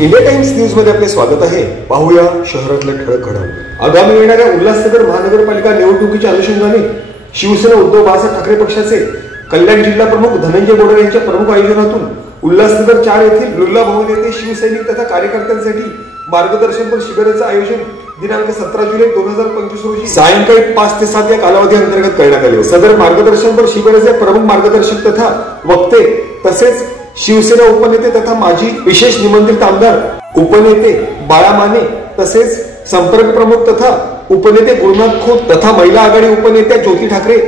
India times news मध्ये आपले स्वागत आहे। पाहूया शहरातल्या ठळक घडामोडी। आगामी येणाऱ्या उल्हासनगर महानगरपालिका निवडणुकीच्या अनुषंगाने शिवसेना उद्धव बाळासाहेब ठाकरे पक्षाचे कल्याण जिल्हा प्रमुख धनंजय बोडर यांच्या प्रमुख आयोजनातून उल्हासनगर 4 येथील लुल्ला भवन येथे शिवसैनिक तथा कार्यकर्त्यांसाठी मार्गदर्शनपर शिबिराचे आयोजन दिनांक 17 जुलै 2025 रोजी सायंकाळी 5 ते 7 या कालावधी अंतर्गत करण्यात आले। सदर मार्गदर्शनपर शिबिराचे प्रमुख मार्गदर्शक तथा वक्ते तसेच शिवसेना उपनेते तथा माजी विशेष निमंत्रित आमदार उपनेते बाळा माने तसेच संपर्क प्रमुख तथा उपनेते गुरुनाथ खोत तथा महिला आघाडी उपनेत्या ज्योती ठाकरे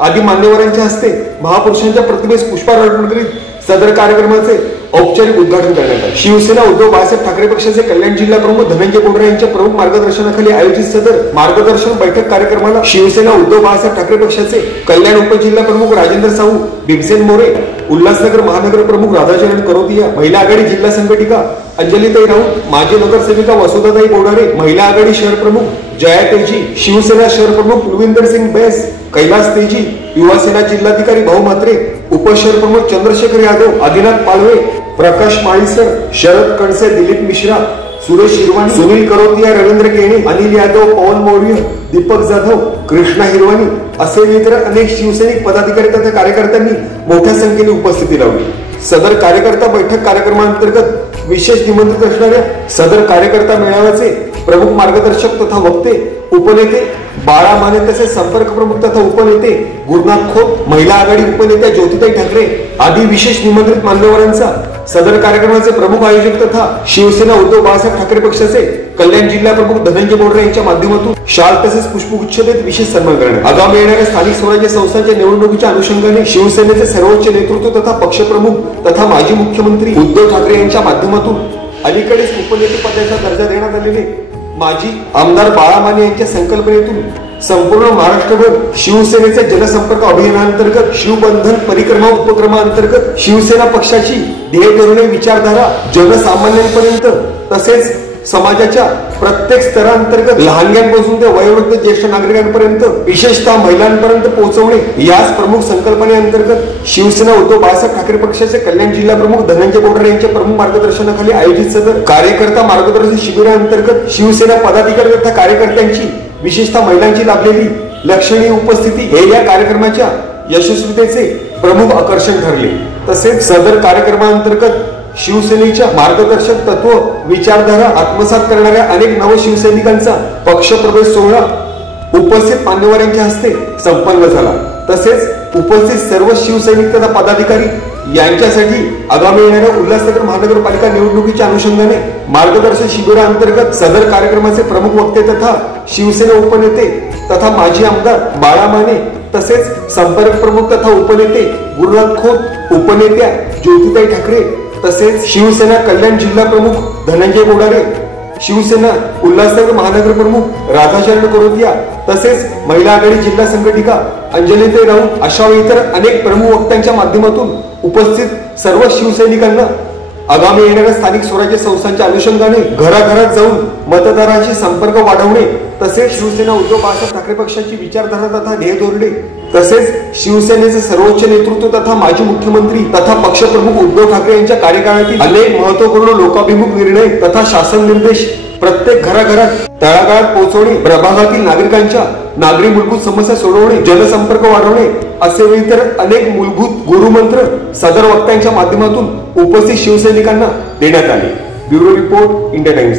आदी मान्यवरांच्या हस्ते महापुरुषांच्या प्रतिमेस पुष्पहार अर्पण करीत सदर कार्यक्रमाचे औपचारिक उद्घाटन करण्यात आले। शिवसेना उद्धव बाळासाहेब ठाकरे पक्षाचे कल्याण जिल्हा प्रमुख धनंजय बोडर यांच्या प्रमुख मार्गदर्शनाखाली आयोजित सदर मार्गदर्शन बैठक कार्यक्रमाला शिवसेना उद्धव बाळासाहेब ठाकरे पक्षाचे कल्याण उपजिल्हा प्रमुख राजेंद्र साहू, भीमसेन मोरे, उल्हासनगर महानगर प्रमुख राधाचरण करोतिया, महिला आघाडी जिल्हा संघटिका अंजलीताई राऊत, माजी नगरसेविका वसुधाताई बोडारे, महिला आघाडी शहर प्रमुख जया तेजी, शिवसेना शहर प्रमुख कुलविंदर सिंग बैस, कैलास तेजी, युवा सेना जिल्हाधिकारी भाऊ म्हात्रे, उपशहर प्रमुख चंद्रशेखर यादव, आदिनाथ पालवे, प्रकाश माळीसर, शरद कणसे, दिलीप मिश्रा, सुरेश हिरवानी, सुनील करोतिया, रवींद्र केणे, अनिल यादव, पवन मौर्य, दीपक जाधव, कृष्णा हिरवानी असे इतर अनेक शिवसैनिक पदाधिकारी तथा कार्यकर्त्यांनी मोठ्या संख्येने उपस्थिती लावली। सदर कार्यकर्ता बैठक कार्यक्रमांतर्गत विशेष निमंत्रित असणाऱ्या सदर कार्यकर्ता मेळाव्याचे प्रमुख मार्गदर्शक तथा वक्ते उपनेते बाळा माने तसेच संपर्क प्रमुख तथा उपनेते गुरुनाथ खोत, महिला आघाडी उपनेत्या ज्योतिताई ठाकरे आदी विशेष निमंत्रित मान्यवरांचा सदर कार्यक्रमाचे प्रमुख आयोजक तथा शिवसेना उद्धव बाळासाहेब ठाकरे पक्षाचे कल्याण जिल्हा प्रमुख धनंजय बोडर यांच्या माध्यमातून शाल तसेच पुष्पगुच्छ देत विशेष सन्मान करण्यात। आगामी येणाऱ्या स्थानिक स्वराज्य संस्थांच्या निवडणुकीच्या अनुषंगाने शिवसेनेचे सर्वोच्च नेतृत्व तथा पक्षप्रमुख तथा माजी मुख्यमंत्री उद्धव ठाकरे यांच्या माध्यमातून अलीकडेच उपनेते पदाचा दर्जा देण्यात आलेले माजी आमदार बाळा माने यांच्या संकल्पनेतून संपूर्ण महाराष्ट्रभर शिवसेनेच्या जनसंपर्क अभियानांतर्गत शिवबंधन परिक्रमा उपक्रमांतर्गत शिवसेना पक्षाची ध्येय धोरणे विचारधारा जनसामान्यांपर्यंत तसेच समाजाच्या प्रत्येक स्तरांतर्गत लहानग्यांपासून ते वयोवृद्ध ज्येष्ठ नागरिकांपर्यंत विशेषतः महिलांपर्यंत पोहोचवणे याच प्रमुख संकल्पनेअंतर्गत शिवसेना उद्धव बाळासाहेब ठाकरे पक्षाचे कल्याण जिल्हा प्रमुख धनंजय बोडर यांच्या प्रमुख मार्गदर्शनाखाली आयोजित सदर कार्यकर्ता मार्गदर्शन शिबिरांतर्गत शिवसेना पदाधिकारी तथा कार्यकर्त्यांची विशेषतः महिलांची लाभलेली लक्षणीय उपस्थिती हे या कार्यक्रमाच्या यशस्वीतेचे प्रमुख आकर्षण ठरले। तसेच सदर कार्यक्रमांतर्गत शिवसेनेच्या मार्गदर्शक तत्व विचारधारा आत्मसात करणाऱ्या अनेक नवशिवसैनिकांचा पक्षप्रवेश सोहळा उपस्थित मान्यवरांच्या हस्ते संपन्न झाला। तसेच उपस्थित सर्व शिवसैनिक तथा पदाधिकारी यांच्यासाठी आगामी येणाऱ्या उल्हासनगर महानगरपालिका निवडणुकीच्या अनुषंगाने मार्गदर्शन शिबिरांतर्गत सदर कार्यक्रमाचे प्रमुख वक्ते तथा शिवसेना उपनेते तथा माजी आमदार बाळा माने तसेच संपर्क प्रमुख तथा उपनेते गुरुनाथ खोत, उपनेत्या ज्योतिताई ठाकरे तसेच शिवसेना कल्याण जिल्हा प्रमुख धनंजय बोडारे, शिवसेना उल्हासनगर महानगर प्रमुख राधाचरण करोतिया तसेच महिला आघाडी जिल्हा संघटिका अंजलीताई राऊत अशा इतर अनेक प्रमुख वक्त्यांच्या माध्यमातून उपस्थित सर्व शिवसैनिकांना आगामी येणाऱ्या स्थानिक स्वराज्य संस्थांच्या अनुषंगाने घराघरात जाऊन मतदारांशी संपर्क वाढवणे तसेच शिवसेना उद्धव बाळासाहेब ठाकरे पक्षाची विचारधारा तथा ध्येय धोरणे तसेच शिवसेनेचे सर्वोच्च नेतृत्व तथा माजी मुख्यमंत्री तथा पक्षप्रमुख उद्धव ठाकरे यांच्या कार्यकाळातील अनेक महत्वपूर्ण लोकाभिमुख निर्णय तथा शासन निर्देश प्रत्येक घराघरात तळागाळात पोहोचवणे, प्रभागातील नागरिकांच्या नागरी मूलभूत समस्या सोडवणे, जनसंपर्क वाढवणे असे इतर अनेक मूलभूत गुरुमंत्र सदर वक्त्यांच्या माध्यमातून उपस्थित शिवसैनिकांना देण्यात आले। Bureau report, India times.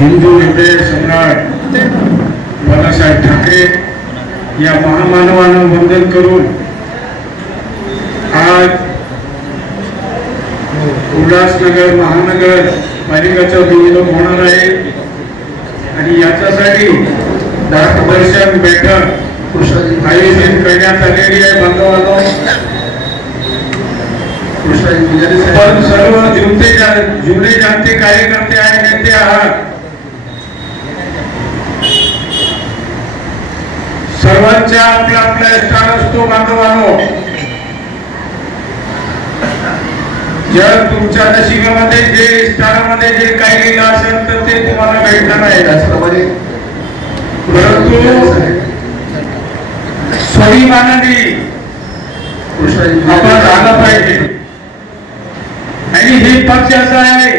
Hindu हृदय सम्राट बाळासाहेब ठाकरे या महामानवानं वंदन करून आज उल्हासनगर महानगर पालिकाचं निवडणूक होणार आहे आणि याच्यासाठी मार्गदर्शन बैठक आयोजित करण्यात आलेली आहे. बांधवांनो, पण सर्व जुने जाणते कार्यकर्ते आणि नेते आहात, सर्वांच्या आपला आपला स्थान असतो. बांधवांनो, जर तुमच्या नशिबामध्ये जे स्थानामध्ये जे काही लिहिलं असेल तर ते तुम्हाला भेटणार आहे. त्याचप्रमाणे परंतु स्वाभिमानाने आपण राहिलं पाहिजे. आणि हे पक्ष असा आहे,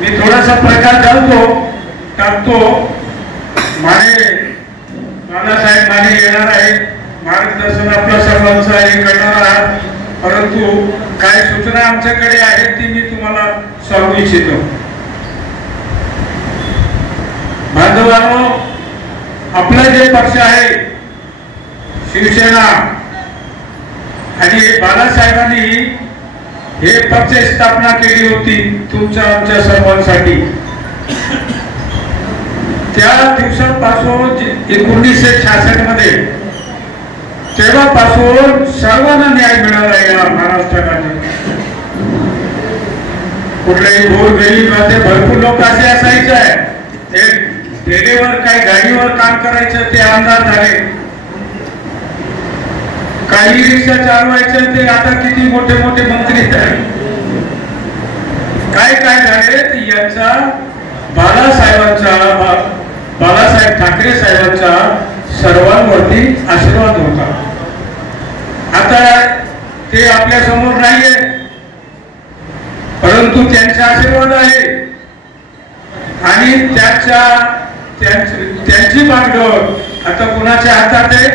मी थोडासा प्रकार टाकतो. बाळासाहेब माने येणार आहे, मार्गदर्शन आपलं सर्वांचं आहे करणार आहात. परंतु काही सूचना आमच्याकडे आहेत ती मी तुम्हाला सांगू इच्छितो. बांधवांनो, आपला जे पक्ष आहे शिवसेना, आणि बाळासाहेबांनी हे पक्ष स्थापना केली होती तुमच्या आमच्या सर्वांसाठी. त्या दिवसापासून 1966 मध्ये तेव्हापासून सर्वांना न्याय मिळाला या महाराष्ट्रामध्ये. कुठलेही गोरगरीब राहते, भरपूर लोक असे असायचे आहे, ते ठेलेवर काही गाडीवर काम करायचं ते आमदार झाले, काही रिक्षा चालवायचे ते आता किती मोठे मोठे मंत्री झाले. काय काय झाले यांचा बाळासाहेब ठाकरे साहेबांचा सर्वांवरती आशीर्वाद होता. आता ते आपल्या समोर नाहीये, परंतु त्यांचा आशीर्वाद आहे आणि त्यांची बागडोर आता कुणाच्या हातात आहे?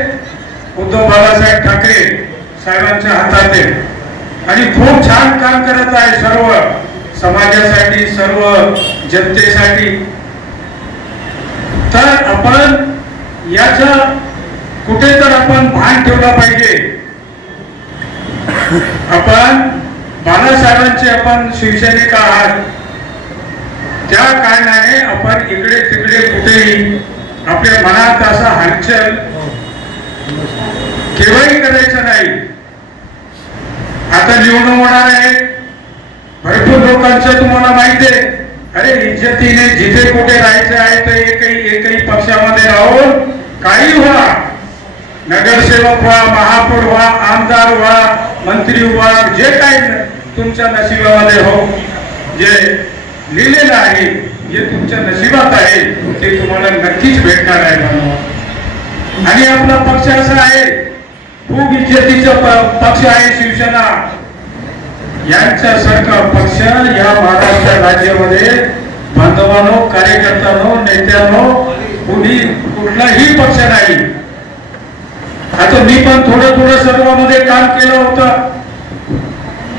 उद्धव बाळासाहेब ठाकरे साहेबांच्या हातात आहे. आणि खूप छान काम करत आहे सर्व समाजासाठी, सर्व जनतेसाठी. तर आपण याचा कुठे तर आपण भान ठेवला पाहिजे. आपण बाळासाहेबांचे आपण शिवसैनिक आहात, त्या कारणाने आपण इकडे तिकडे कुठेही आपल्या मनात असा हालचाल केव्हाही करायचं नाही. आता निवडणूक होणार आहे, भरपूर लोकांचं तुम्हाला माहिती आहे, अरे इज्जतीने जिथे कुठे राहायचं आहे तर एकही पक्षामध्ये राहून काही व्हा, नगरसेवक व्हा, महापौर व्हा, आमदार व्हा, मंत्री व्हा, जे काही तुमच्या नशिबामध्ये हो, जे लिहिलेलं आहे, जे तुमच्या नशिबात आहे ते तुम्हाला नक्कीच भेटणार आहे. आणि आपला पक्ष असा आहे, खूप इज्जतीचा पक्ष आहे शिवसेना. यांच्यासारखा पक्ष या महाराष्ट्र राज्यामध्ये बांधवांनो, कार्यकर्त्यांनो, नेत्यांनो कुठलाही पक्ष नाही. आता मी पण थोडं सर्वांमध्ये काम केलं होतं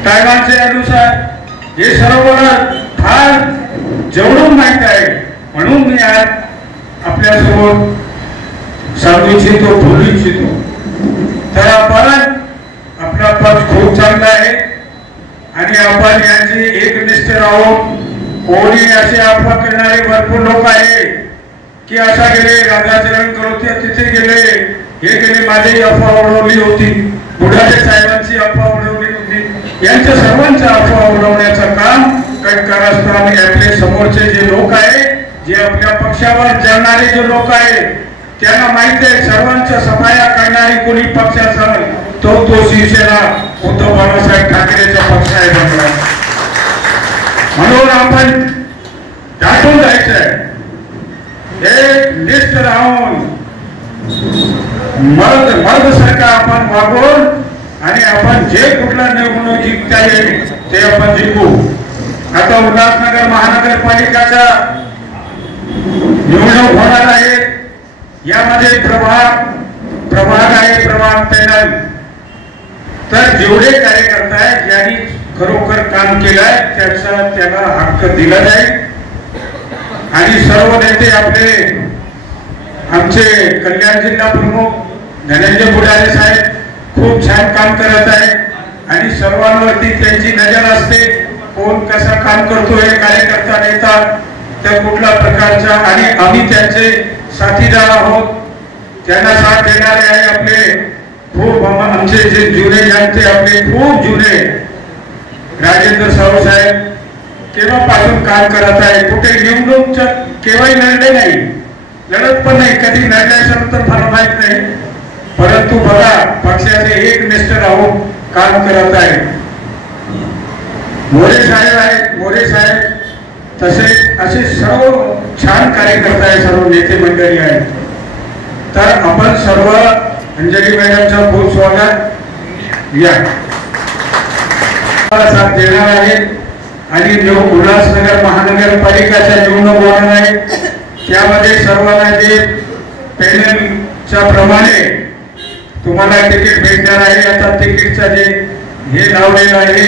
टायमांचे अनुसार. हे सर्व फार जवळून माहित आहे, म्हणून मी आज आपल्यासोबत सांगू इच्छितो, बोलू इच्छितो. तर आपण आपला पक्ष खूप चांगला आहे आणि आपण यांची एकनिष्ठ राहून. कोणी असे अफवा करणारे भरपूर लोक आहे की असा गेले, राजाचरण करोते तिथे गेले, हे गेले, माझी अफवा उडवली होती, बुढारे साहेबांची अफवा उडवली होती. यांच्या सर्वांच्या अफवा उडवण्याचं काम कारस्थान आपले समोरचे जे लोक आहे, जे आपल्या पक्षावर जळणारे जे लोक आहे, त्यांना माहिती आहे सर्वांच्या सफाया करणारी कोणी पक्ष असेल तो शिवसेना उद्धव बाळासाहेब ठाकरेचा पक्ष आहे. म्हणून आपण दाटून जायचंय, एक निष्ठ राहून मर्द सारखा आपण वागून आणि आपण जे कुठला निवडणूक जिंकता येईल ते आपण जिंकू. आता उल्हासनगर महानगरपालिकाचा निवडणूक होणार आहे. यामध्ये प्रभाग आहे, प्रभाग पॅनल. तर जेवढे कार्यकर्ते आहेत ज्यांनी खरोखर काम केलंय त्याला हक्क दिला जाईल. आणि सर्व नेते आपले आमचे कल्याण जिल्हा प्रमुख धनंजय बुडारे साहेब खूप छान काम करत आहेत आणि सर्वांवरती त्यांची नजर असते. कोण कसा काम करतोय, कार्यकर्ता नेता त्या कुठल्या प्रकारचा, आणि आम्ही त्यांचे साथीदार आहोत. त्यांना साथ देणारे आहे आपले खूप आमचे जे जुने जानते आपले खूप जुने राजेंद्र साहू साहेब केव्हापासून काम करत आहे. कुठे निवडणूकच्या केव्हाही लढले नाही, लढत पण नाही, कधी लढल्याचं तर मला माहित नाही. परंतु बघा पक्षाचे एक निष्ठ राहून काम करत आहे. मोरे साहेब आहेत, मोरे साहेब तसे असे सर्व छान कार्यकर्ते आहेत, सर्व नेते मंडळी आहेत. तर आपण सर्व अंजली मॅडमचं खूप स्वागत या साथ देणार आहेत. आणि उल्हासनगर महानगरपालिकाच्या निवडणूक होणार आहे, त्यामध्ये सर्वांना जे पॅनलच्या प्रमाणे तुम्हाला तिकीट भेटणार आहे. आता तिकीटचा जे हे लावलेलं आहे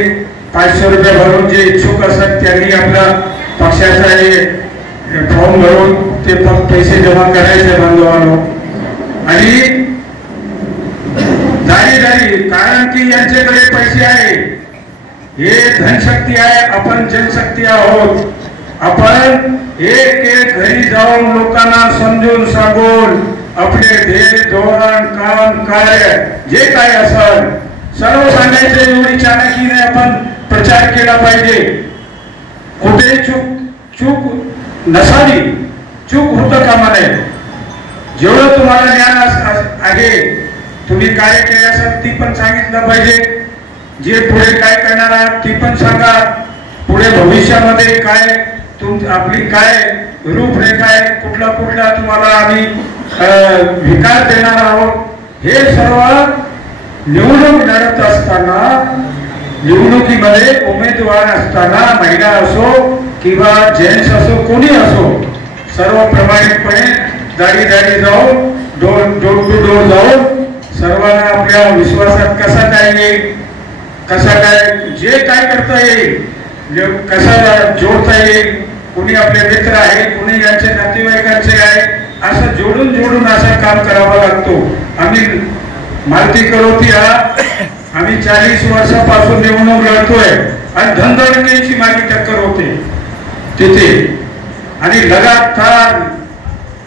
500 रुपये भरून जे इच्छुक असतात त्यांनी आपला पक्षाचा हे फॉर्म भरून ते पैसे जमा करायचे बांधवांनो. आणि जारी कारण की यांच्याकडे पैसे आहे, हे धनशक्ती आहे, आपण जनशक्ती आहोत. आपण एक एक घरी जाऊन लोकांना समजून सांगून आपले ध्येय धोरण काम कार्य जे काय असेल सर्व सांगायचे. एवढी चाणक्याने आपण प्रचार केला पाहिजे. कुठे चूक नसावी, चूक होतं कामा नये. जेवढं तुम्हाला ज्ञान आहे तुम्ही काय केले असेल ती पण सांगितलं पाहिजे. जे पुढे काय करणार आहात ती पण सांगा. पुढे भविष्यामध्ये काय आपली काय रूपरेखा आहे, कुठला कुठला तुम्हाला आम्ही विकास देणार आहोत, हे सर्व निवडणूक लढत असताना, निवडणुकीमध्ये उमेदवार असताना महिला असो किंवा जेंट्स असो कोणी असो सर्व प्रमाणितपणे दारी दारी जाऊन डोर टू डोर जाऊन सर्वांना आपल्या विश्वासात कसा काय येईल, कसा काय जे काय करता येईल, कसा जोडता येईल, कोणी आपले मित्र आहे, कोणी यांचे नातेवाईकांचे आहे, असं जोडून जोडून असं काम करावं लागतो. आम्ही मालती करोती आम्ही 40 वर्षापासून निवडणूक लढतोय आणि धनधडकीची माझी टक्कर होते तिथे. आणि लगातार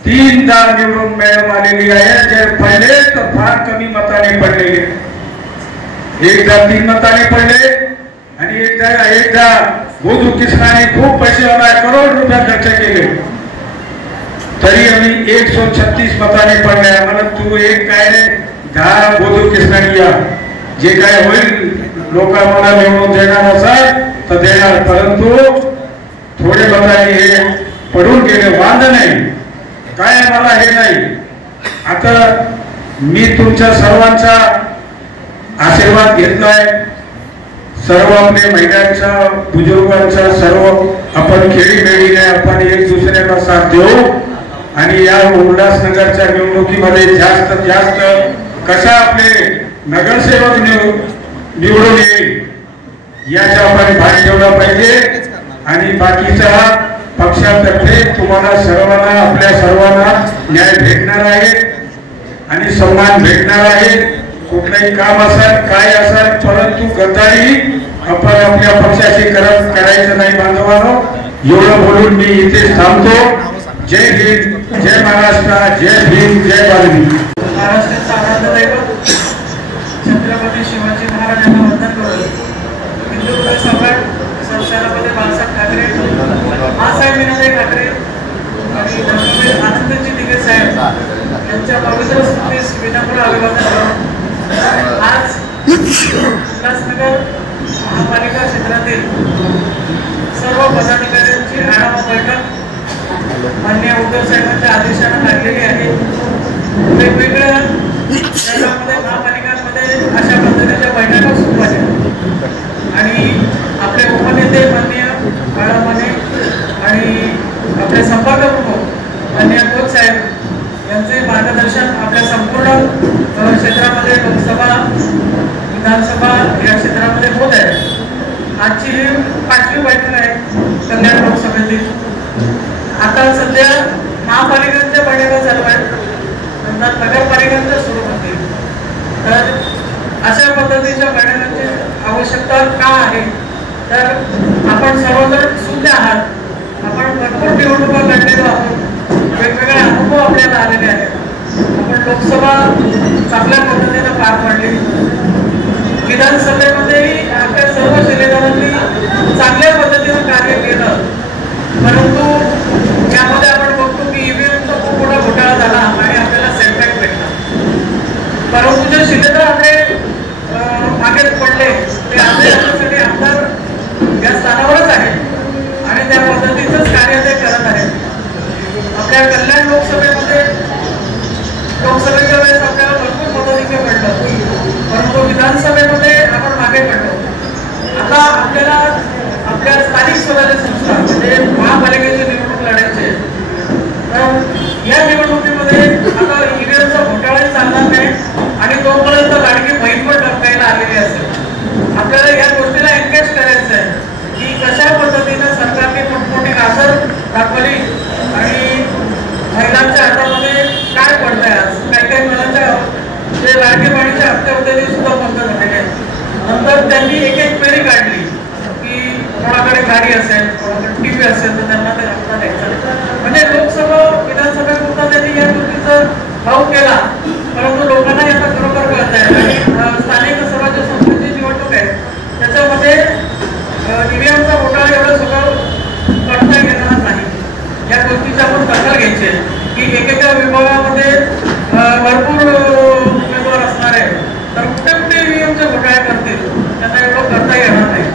3दा निवडून मॅडम आलेली आहे. जे पहिले तर फार कमी मताने पडलेले, एकदा 3 मताने पडले आणि एकदा बोधू किसनाने खूप पैसे करोड रुपये खर्च केले तरी आम्ही 136 मताने पडले. आम्हाला तू एक काय रे 10 बोधू किसनाने या, जे काय होईल लोक आम्हाला निवडून देणार असाल तर देणार, परंतु थोडे मताने हे पडून गेले. वांद नाही काय मला हे नाही. आता मी तुमच्या सर्वांचा आशीर्वाद घेतलाय, सर्व आपले महिलांचा बुजुर्गांचा सर्व आपण खेळीमेळीने आपण एक दुसऱ्याला साथ देऊ आणि या उल्हासनगरच्या निवडणुकीमध्ये जास्तीत जास्त कसा आपले नगरसेवक निवडून येईल याचा आपण भान ठेवला पाहिजे. आणि बाकीचा पक्षातर्फे तुम्हाला सर्वांना आपल्या सर्वांना न्याय भेटणार आहे आणि सन्मान भेटणार आहे. कुठलंही काम असेल काय असेल, परंतु गद्दारी आपण आपल्या पक्षाशी करायचं नाही बांधवांनो. एवढं बोलून मी इथे थांबतो. जय हिंद, जय महाराष्ट्र, जय भीम, जय वाल्मी. महाराष्ट्राचा आराध्यदैवत छत्रपती शिवाजी महाराजांना वंदन करतो. हिंदू सम्राट संस्थानामध्ये बाळासाहेब ठाकरे, आसाहेब विनायक ठाकरे आणि धर्मवीर आनंदजी दिघे साहेब यांच्या पवित्र स्मृतीस विनम्र अभिवादन करतो. आज उल्हासनगर महापालिका क्षेत्रातील सर्व पदाधिकाऱ्यांची आढावा बैठक माननीय उद्धव साहेबांच्या आदेशाने लागलेली आहे. वेगवेगळ्या शहरांमध्ये महापालिकांमध्ये अशा पद्धतीच्या बैठका सुरू आहेत आणि आपले उपनेते माननीय काळामाने आणि आपले संपर्क प्रमुख माननीय कोच साहेब यांचे मार्गदर्शन आपल्या संपूर्ण क्षेत्रामध्ये लोकसभा विधानसभा या क्षेत्रामध्ये होत आहे. आजची ही 5वी बैठक आहे कल्याण लोकसभेतील आता सध्या महापालिकांच्या बैठका चालू आहेत, नंतर नगरपालिकांच्या सुरू होतील. तर अशा पद्धतीच्या बैठकांची आवश्यकता का आहे? तर आपण सर्वजण सुज्ञ आहात, आपण भरपूर निवडणुका लढलेलो आहोत, वेगवेगळे अनुभव आपल्याला आलेले आहेत. आपण लोकसभा चांगल्या पद्धतीने पार पाडली, विधानसभेमध्येही आपल्या सर्व शिलेदारांनी चांगल्या पद्धतीने कार्य केलं. परंतु यामध्ये आपण बघतो की ईव्हीएमचा खूप मोठा घोटाळा झाला आणि आपल्याला सेटबॅक भेटला. परंतु जे शिलेदार आपले मागे पडले ते आपल्यासाठी आमदार या स्थानावरच आहेत आणि त्या पद्धतीचंच कार्य ते करत आहेत. आपल्या कल्याण लोकसभेच्या वेळेस आपल्याला भरपूर मताधिक्य पडलं, परंतु विधानसभेमध्ये आपण मागे पडलो. आता आपल्याला आपल्या स्थानिक स्वराज्य संस्था म्हणजे महापालिकेची निवडणूक लढायची. तर या निवडणुकीमध्ये आता ईव्हीएमचा घोटाळाही चालणार नाही आणि तोपर्यंत लाडकी बहीण पण टपकायला आलेली असेल. आपल्याला या गोष्टीला एनगेज करायचं आहे की कशा पद्धतीने सरकारने मोठमोठी नासर दाखवली आणि महिलांच्या हातामध्ये काय पडतंय. आज काही महिलांच्या जे लाडकी बहिणीचे हप्ते होते ते सुद्धा बंद झालेले. नंतर त्यांनी एक एक फेरी काढली की कोणाकडे गाडी असेल, कोणाकडे टीव्ही असेल तर त्यांना ते हप्ता द्यायचा. म्हणजे लोकसभा विधानसभेपुरता त्यांनी या गोष्टीचा भाव केला, परंतु लोकांना याचा खरोखर कळत आहे. आणि स्थानिक स्वराज्य संस्थेची निवडणूक आहे त्याच्यामध्ये ईव्हीएमचा घोटाळा एवढं सगळं करता येणार नाही. या गोष्टीची आपण दखल घ्यायची की एकेका विभागामध्ये भरपूर उमेदवार असणार आहे, तर कुठे कुठे ईव्हीएमचे घोटाळे करतील त्यांना एवढं करता येणार नाही.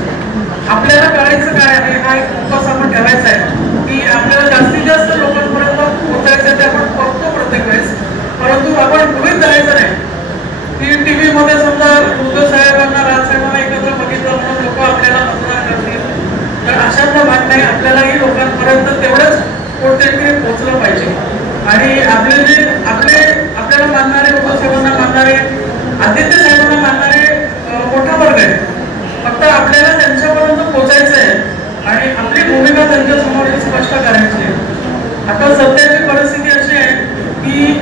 आपल्याला करायचं काय आहे हा एक फोकस आपण ठेवायचा आहे की आपल्याला जास्तीत जास्त लोकांपर्यंत पोहोचायचं ते आपण बघतो प्रत्येक वेळेस, परंतु आपण गृहीत धरायचं नाही की टीव्ही मध्ये समजा उद्धव साहेबांना राजसाहेबांना एकत्र बघितलं म्हणून लोक आपल्याला मतदान करतील. तर अशातला भाग नाही. आपल्यालाही लोकांपर्यंत तेवढंच कोणत्यातरी पोहोचलं पाहिजे. आणि आपल्याला मानणारे उद्धव साहेबांना मानणारे आदित्य साहेबांना मानणारे मोठा वर्ग आहे. फक्त आपल्याला त्यांच्यापर्यंत पोहोचायचं आहे आणि आपली भूमिका त्यांच्यासमोर स्पष्ट करायची आहे. आता सध्याची परिस्थिती अशी आहे की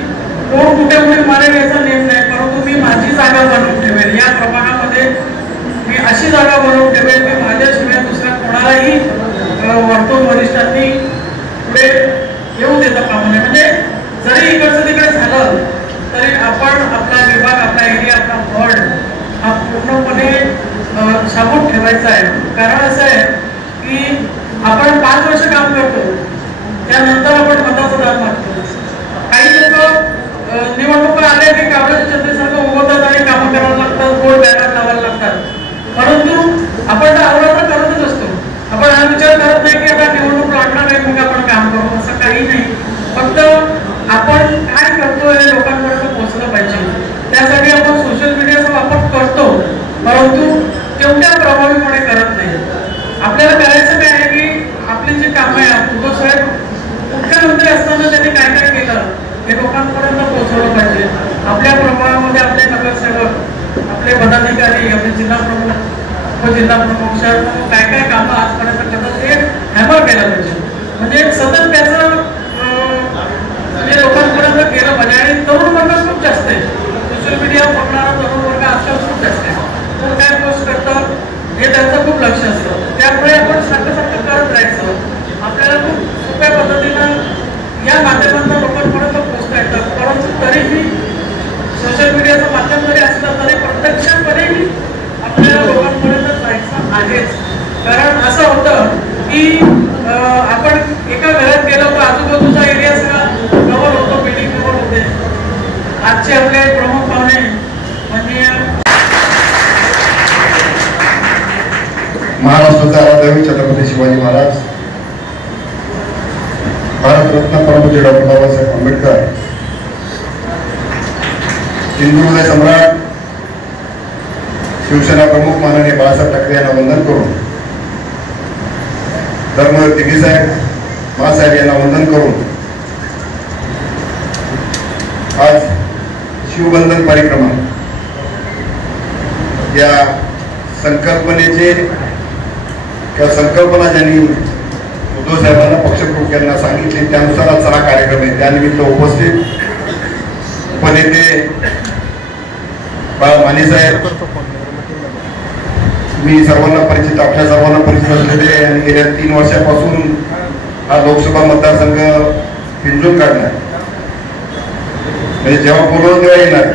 कोण कुठे कुठे मारेल याचा नेम नाही, परंतु मी माझी जागा बनवून ठेवेल. या प्रमाणामध्ये मी अशी जागा बनवून ठेवेल की माझ्याशिवाय दुसऱ्या कोणालाही वर्तुळ वरिष्ठांनी पुढे येऊ देता कामा नये. म्हणजे जरी इकडचं तिकडे झालं तरी आपण आपला विभाग, आपला एरिया, आपला वॉर्ड हा पूर्णपणे साबूत ठेवायचा आहे. कारण असं आहे की आपण 5 वर्ष काम करतो, त्यानंतर आपण मताचा दाब मागतो. काही लोक निवडणुका आल्या की कावळ्याच्या छत्रीसारखं उभवतात आणि कामं करावं लागतात, गोड बॅनर लावायला लागतात. परंतु आपण तर आवडता करतच असतो. आपण हा विचार करत नाही की आता निवडणूक लढणार आहे मग आपण काम करू, असं काही नाही. फक्त आपण काय करतो हे लोकांपर्यंत पोहोचलं पाहिजे. त्यासाठी आपण सोशल मीडियाचा वापर करतो, परंतु तेवढ्या प्रभावीपणे करत नाही. आपल्याला करायचं काय आहे की आपली जी कामं आहे, उद्धव साहेब मुख्यमंत्री असताना त्यांनी काय काय केलं हे लोकांपर्यंत पोहोचवलं पाहिजे. आपल्या प्रभावामध्ये आपले नगरसेवक, आपले पदाधिकारी, आपले जिल्हा प्रमुख, उपजिल्हा प्रमुख, शहर प्रमुख काय काय कामं आजपर्यंत करतात हे हॅमर केलं पाहिजे. म्हणजे सतत त्याचं म्हणजे लोकांपर्यंत केलं पाहिजे. आणि तरुण वर्ग खूप जास्त आहे, सोशल मीडिया बघणारा तरुण वर्ग आजकाल खूप जास्त आहे. कोण काय पोस्ट करतं हे त्यांचं खूप लक्ष असतं. त्यामुळे आपण सारखं सारखं करत राहायचं. आपल्याला खूप सोप्या पद्धतीनं या माध्यमांना लोकांपर्यंत पोहोचता येतात. परंतु तरीही सोशल मीडियाचं माध्यम जरी असलं तरी प्रत्यक्षपणेही आपल्याला लोकांपर्यंत जायचं आहेच. कारण असं होतं की आपण एका घरात गेलो तर आजूबाजूचा एरिया सगळा कव्हर होतो, बिल्डिंग कव्हर होते. आजचे आपले प्रमुख पाहुणे म्हणजे महाराष्ट्राचा आराध्य छत्रपती शिवाजी महाराज, भारतरत्न परमपूज्य डॉक्टर बाबासाहेब आंबेडकर, हिंदू हृदय सम्राट शिवसेना प्रमुख माननीय बाळासाहेब ठाकरे यांना वंदन करून, धर्मवीर तिघीसाहेब बाळासाहेब यांना वंदन करून आज शिवबंधन परिक्रमा या संकल्पनेचे किंवा संकल्पना ज्यांनी उद्धव साहेबांना पक्षप्रमुखांना सांगितले, त्यानुसार आजचा हा कार्यक्रम आहे. त्यानिमित्त उपस्थित उपनेते माने साहेब, मी सर्वांना परिचित, आपल्या सर्वांना परिचित असलेले आणि गेल्या 3 वर्षापासून हा लोकसभा मतदारसंघ पिंजून काढणार, म्हणजे जेव्हा बोलवलं तेव्हा येणार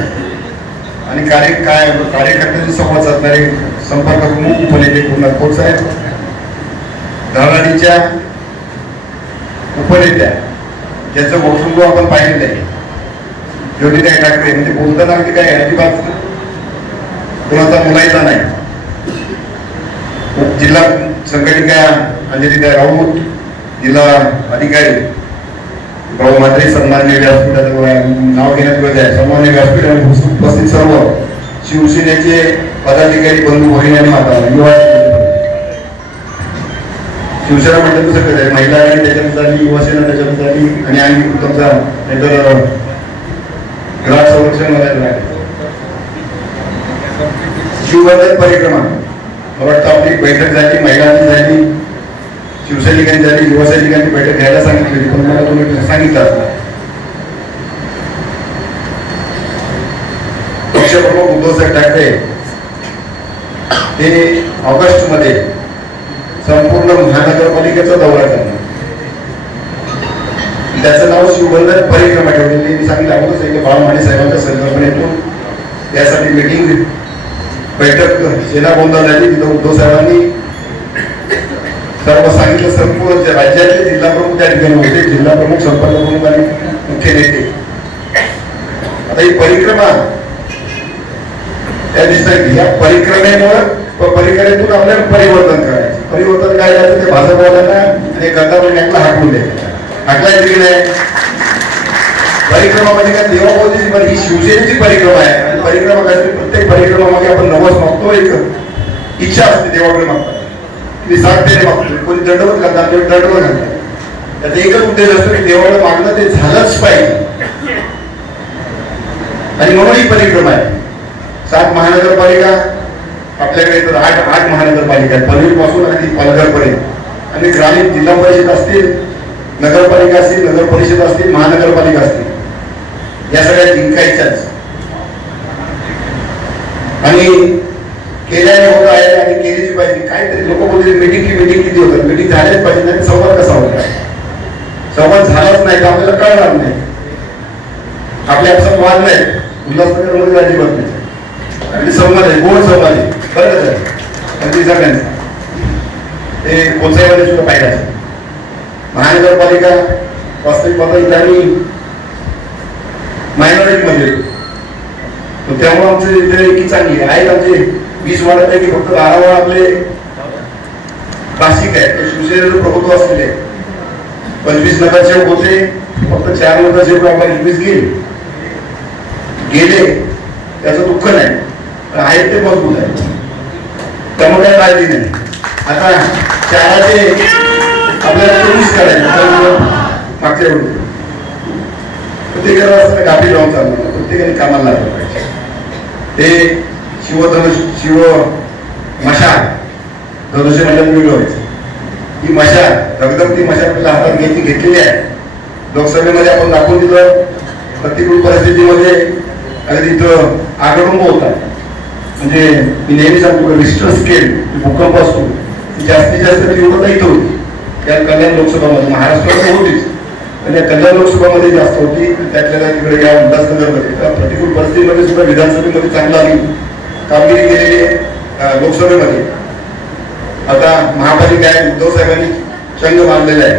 आणि कार्यकर्त्यांशी संवाद साधणारे संपर्क प्रमुख उपनेते कुणाल खोत साहेब, धळाडीच्या उपनेत्या ज्याचं वक्तव्य आपण पाहिलेलं आहे, ज्योतिताई ठाकरे, म्हणजे बोलताना अगदी काय अजिबात कोणाचा मुलायचा नाही. जिल्हा संघटिका अंजलीताई राऊत, जिल्हा अधिकारी भाऊ म्हात्रे, सन्माननीय व्यासपीठाचं नाव घेण्यात येत आहे, सन्माननीय व्यासपीठावर उपस्थित सर्व शिवसेनेचे पदाधिकारी बंधू भगिनी आणि माता, युवा शिवसेना म्हटलं तर सगळं आहे, महिला आणि त्याच्यात झाली, युवासेना त्याच्यात झाली आणि आम्ही तुमचा नाहीतर ग्राहक संरक्षण व्हायला शिवबंधन परिक्रमा, मला वाटतं आपली बैठक झाली, महिलांची झाली, शिवसैनिकांची झाली, युवासैनिकांची बैठक घ्यायला सांगितली, पण मला तुम्ही सांगितलं असतं. पक्षप्रमुख उद्धवसाहेब ठाकरे हे ऑगस्ट मध्ये संपूर्ण महानगरपालिकेचा दौरा करणार, त्याचं नाव शिवबंधन परिक्रमा ठेवलेली. मी सांगितलं अगोदर सांगितलं बाळा माने साहेबांच्या संकल्पनेतून त्यासाठी मीटिंग बैठक सेना गोंधळ झाली. तिथं उद्धव साहेबांनी सर्व सांगितलं, संपूर्ण राज्यातले जिल्हा प्रमुख त्या ठिकाणी होते, जिल्हा प्रमुख, संपर्क प्रमुख आणि मुख्य नेते. आता ही परिक्रमा त्या दिसत, या परिक्रमेमुळं परिक्रमेतून आपल्याला परिवर्तन करायचं. परिवर्तन काय करायचं ते भाजपवाल्यांना आणि गद्दार बँकला हाकून द्यायचं, हाकलायचं की नाही. परिक्रमा म्हणजे काय, देवाभोवतीची पण ही शिवसेनेची परिक्रमा आहे आणि परिक्रमा काय, प्रत्येक परिक्रमामध्ये आपण नवस मागतो, एक इच्छा असते देवाकडे मागतात, मी साथ मागतो, कोणी दंडवत घालतात, दंडवत घालतात. त्याचा एकच उद्देश असतो की देवाकडे मागणं ते झालंच पाहिजे आणि म्हणून ही परिक्रमा आहे. 7 महानगरपालिका आपल्याकडे, तर 8 महानगरपालिका आहेत, पनवेल पासून आणि पालघरपर्यंत, आणि ग्रामीण जिल्हा परिषद असतील, नगरपालिका असतील, नगर परिषद असतील, महानगरपालिका असतील, या सगळ्या जिंकायच्याच आणि केल्याने होत आहे आणि केलीच पाहिजे. काहीतरी लोक बोलते मीटिंग किती होतात, मीटिंग झाल्याच पाहिजे, नाही संवाद कसा होता, संवाद झालाच नाही तर आपल्याला कळणार नाही. आपल्या संवाद नाही, उल्हासनगरमध्ये अजिबात नाही, आणि संवाद आहे, गोड संवाद आहे, बरं आहे अगदी सगळ्यांचा. ते कोणत्याही सुद्धा पाहिजे असेल. महानगरपालिका वास्तविक पाहता इथे आम्ही मायनॉरिटी मध्ये, त्यामुळे आमचे इथे एकी चांगली आहेत. आमचे 20 वार्डापैकी फक्त 12 वार्ड आपले नाशिक आहे, शिवसेनेचं प्रभुत्व असलेले. 25 नगरसेवक होते, फक्त 4 नगरसेवक आम्हाला 21 गेले, त्याचं दुःख नाही, पण आहेत ते मजबूत आहे, त्यामुळे काय काळजी नाही. आता 4चे आपल्याला 24 करायचं मागच्या वेळी, प्रत्येकाला असं गाठी लावून चालणार, प्रत्येकाने कामाला लागलं पाहिजे. ते शिव मशाल धनुष्य म्हणजे मिळवायचं, ही मशाल धगधगती मशाल आपल्या हातात घेतलेली आहे. लोकसभेमध्ये आपण दाखवून दिलं, प्रतिकूल परिस्थितीमध्ये अगदी इथं आगडून होता, म्हणजे मी नेहमी सांगतो रिस्टर स्केल भूकंप असतो, जास्तीत जास्त तीव्रता इथं होती त्या कल्याण लोकसभामध्ये, महाराष्ट्रामध्ये होतीच पण या कल्याण लोकसभामध्ये जास्त होती. त्यातल्या तिकडे या उल्हासनगरमध्ये प्रतिकूल परिस्थितीमध्ये सुद्धा विधानसभेमध्ये चांगला आम्ही कामगिरी केलेली आहे. लोकसभेमध्ये आता महापालिका आहे, उद्धव साहेबांनी चंग मानलेला आहे.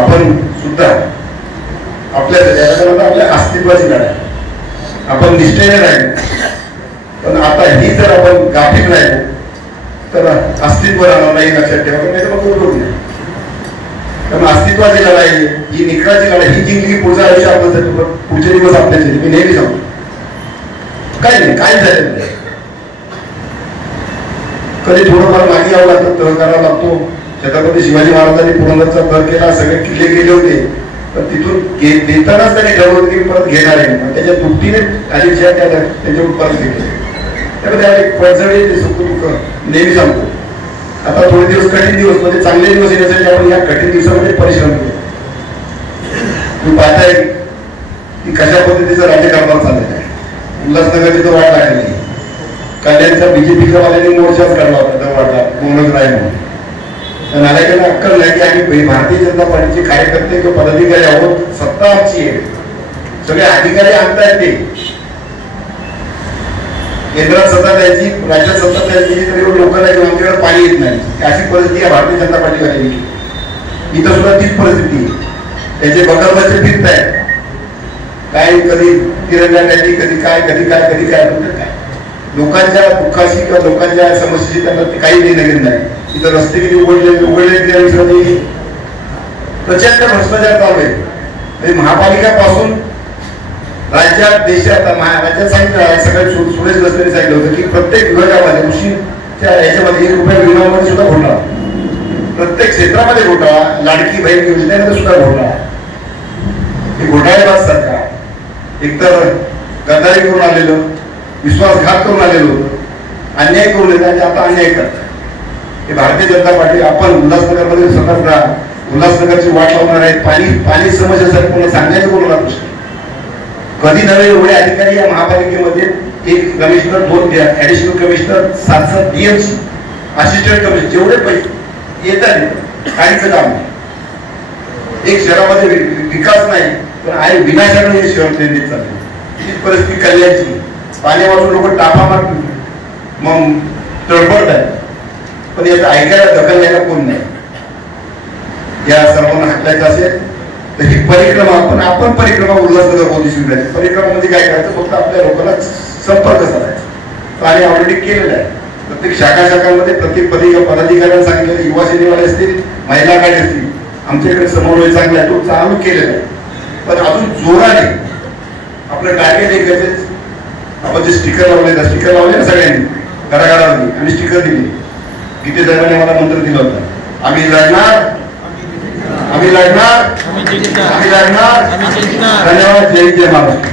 आपण सुद्धा आपल्या अस्तित्वाची लढाई आपण निष्ठेने राहिलो, पण आता ही जर आपण गाफील राहिलो तर अस्तित्व राहणार नाही, लक्षात ठेवा. नाही तर मग बरोबर नाही. त्यामुळे अस्तित्वाची लढाई, ही निकराची लढाई, ही जिंकली पुढचं आयुष्य आपलं, पुढचे दिवस आपल्याचे. मी नेहमी सांगतो काय नाही, काय झालं नाही. कधी थोडंफार मागे यावं लागतं, तह करावा लागतो. छत्रपती शिवाजी महाराजांनी पुरंदरचा तह केला, सगळे किल्ले गेले होते, पण तिथून देतानाच त्यांनी ठरवलं की परत घेणार आहे. त्याच्या दुपटीने आधीच्या त्याच्यावर परत घेतले. त्यामुळे पडझडी नेहमी सांगतो आता थोडे दिवस कठीण दिवस म्हणजे चांगले दिवस येण्यासाठी आपण या कठीण दिवसामध्ये परिश्रम केले. तुम्ही पाहताय की कशा पद्धतीचं राज्यकारभार चाललेला आहे. उल्हासनगर तिथं वाट लागली, कल्याणचा बीजेपीच्या वाल्यांनी मोर्चाच काढला होता त्या वाटला कोणच नाही म्हणून. तर नागरिकांना अक्कल नाही की आम्ही भारतीय जनता पार्टीचे कार्यकर्ते किंवा पदाधिकारी आहोत, सत्ता आमची आहे, सगळे अधिकारी आणतायत ते, केंद्रात सत्ता द्यायची, राज्यात सत्ता द्यायची, तरी लोकांना आमच्याकडे पाणी येत नाही. अशी परिस्थिती आहे भारतीय जनता पार्टीवाल्यांची. इथं सुद्धा तीच परिस्थिती आहे. त्याचे बकरबाचे फिरत आहेत, काय कधी तिरंगा टॅली, कधी काय कधी काय कधी काय काय. लोकांच्या दुःखाशी किंवा लोकांच्या समस्येशी त्यांना काही देणं नाही. इथं रस्ते किती उघडले प्रचंड भ्रष्टाचार चालू आहे. महापालिकापासून राज्यात देशात राज्यात सांगितलं सगळ्यात सुरेश गस्करी सांगितलं होतं की प्रत्येक विभागामध्ये कृषीच्या याच्यामध्ये ₹1 विभागामध्ये सुद्धा घोटाळा, प्रत्येक क्षेत्रामध्ये घोटाळा, लाडकी बहीण योजनेमध्ये सुद्धा घोटाळा. हे घोटाळेबाज सरकार एकतर गद्दारी करून आलेलं, विश्वासघात करून आलेलो, अन्याय करून येतात आणि आता अन्याय करतात. हे भारतीय जनता पार्टी आपण उल्हासनगरमध्ये सतत राहा, उल्हासनगरची वाट लावणार आहे. पाणी समस्यासाठी कोणाला सांगायचं कोणाला प्रश्न. कधी नव्हे एवढे अधिकारी या महापालिकेमध्ये, एक commissioner, 2 additional commissioner, 7 DMC, assistant commissioner, जेवढे पैसे येतात काहीच काम नाही. एक शहरामध्ये विकास नाही पण आहे विनाशाने हे शहर केंद्रित चालले. हीच परिस्थिती कल्याणची. पाण्या वाचून लोक टाफा मारतात, मग तडफडत आहे, पण याचं ऐकायला दखल घ्यायला कोण नाही. या सर्वांना हटवायचं असेल तर ही परिक्रमा आपण परिक्रमा उल्हासनगर मोदी शिवराची परिक्रमा मध्ये काय करायचं, फक्त आपल्या लोकांना संपर्क साधायचा. आणि ऑलरेडी केलेलं आहे. प्रत्येक शाखांमध्ये प्रत्येक पदाधिकाऱ्यांना सांगितलं, युवा सेनेवाले असतील, महिला काय असतील, आमच्याकडे समन्वय चांगला आहे, तो चालू केलेला आहे. पण अजून जोराने आपलं टार्गेट एक करायचं. आपण जे स्टिकर लावले ना सगळ्यांनी घराघरामध्ये, आणि स्टिकर दिली. गीते साहेबांनी मला मंत्र दिलं होतं, आम्ही लढणार, आम्ही लढणार, आम्ही लढणार. धन्यवाद. जय जय महाराष्ट्र.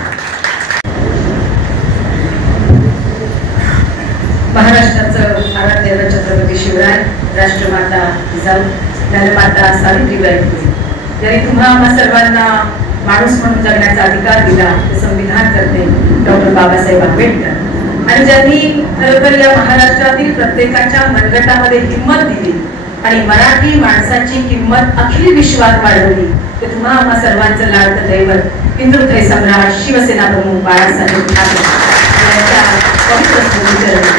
महाराष्ट्राचं आराध्य छत्रपती शिवराय, राष्ट्रमाता जिजाऊ, ज्ञानमाता सावित्रीबाई फुले यांनी तुम्हा आम्हा सर्वांना माणूस म्हणून जगण्याचा अधिकार दिला, ते संविधान करते डॉक्टर बाबासाहेब आंबेडकर. आणि ज्यांनी खरोखर या महाराष्ट्रातील प्रत्येकाच्या मनगटामध्ये हिंमत दिली आणि मराठी माणसाची किंमत अखिल विश्वात वाढवली, ते तुम्हा आम्हा सर्वांचं लाडकं दैवत हिंदुहृदय सम्राट शिवसेना प्रमुख बाळासाहेब ठाकरे यांच्या पवित्र स्मृतीचरणी.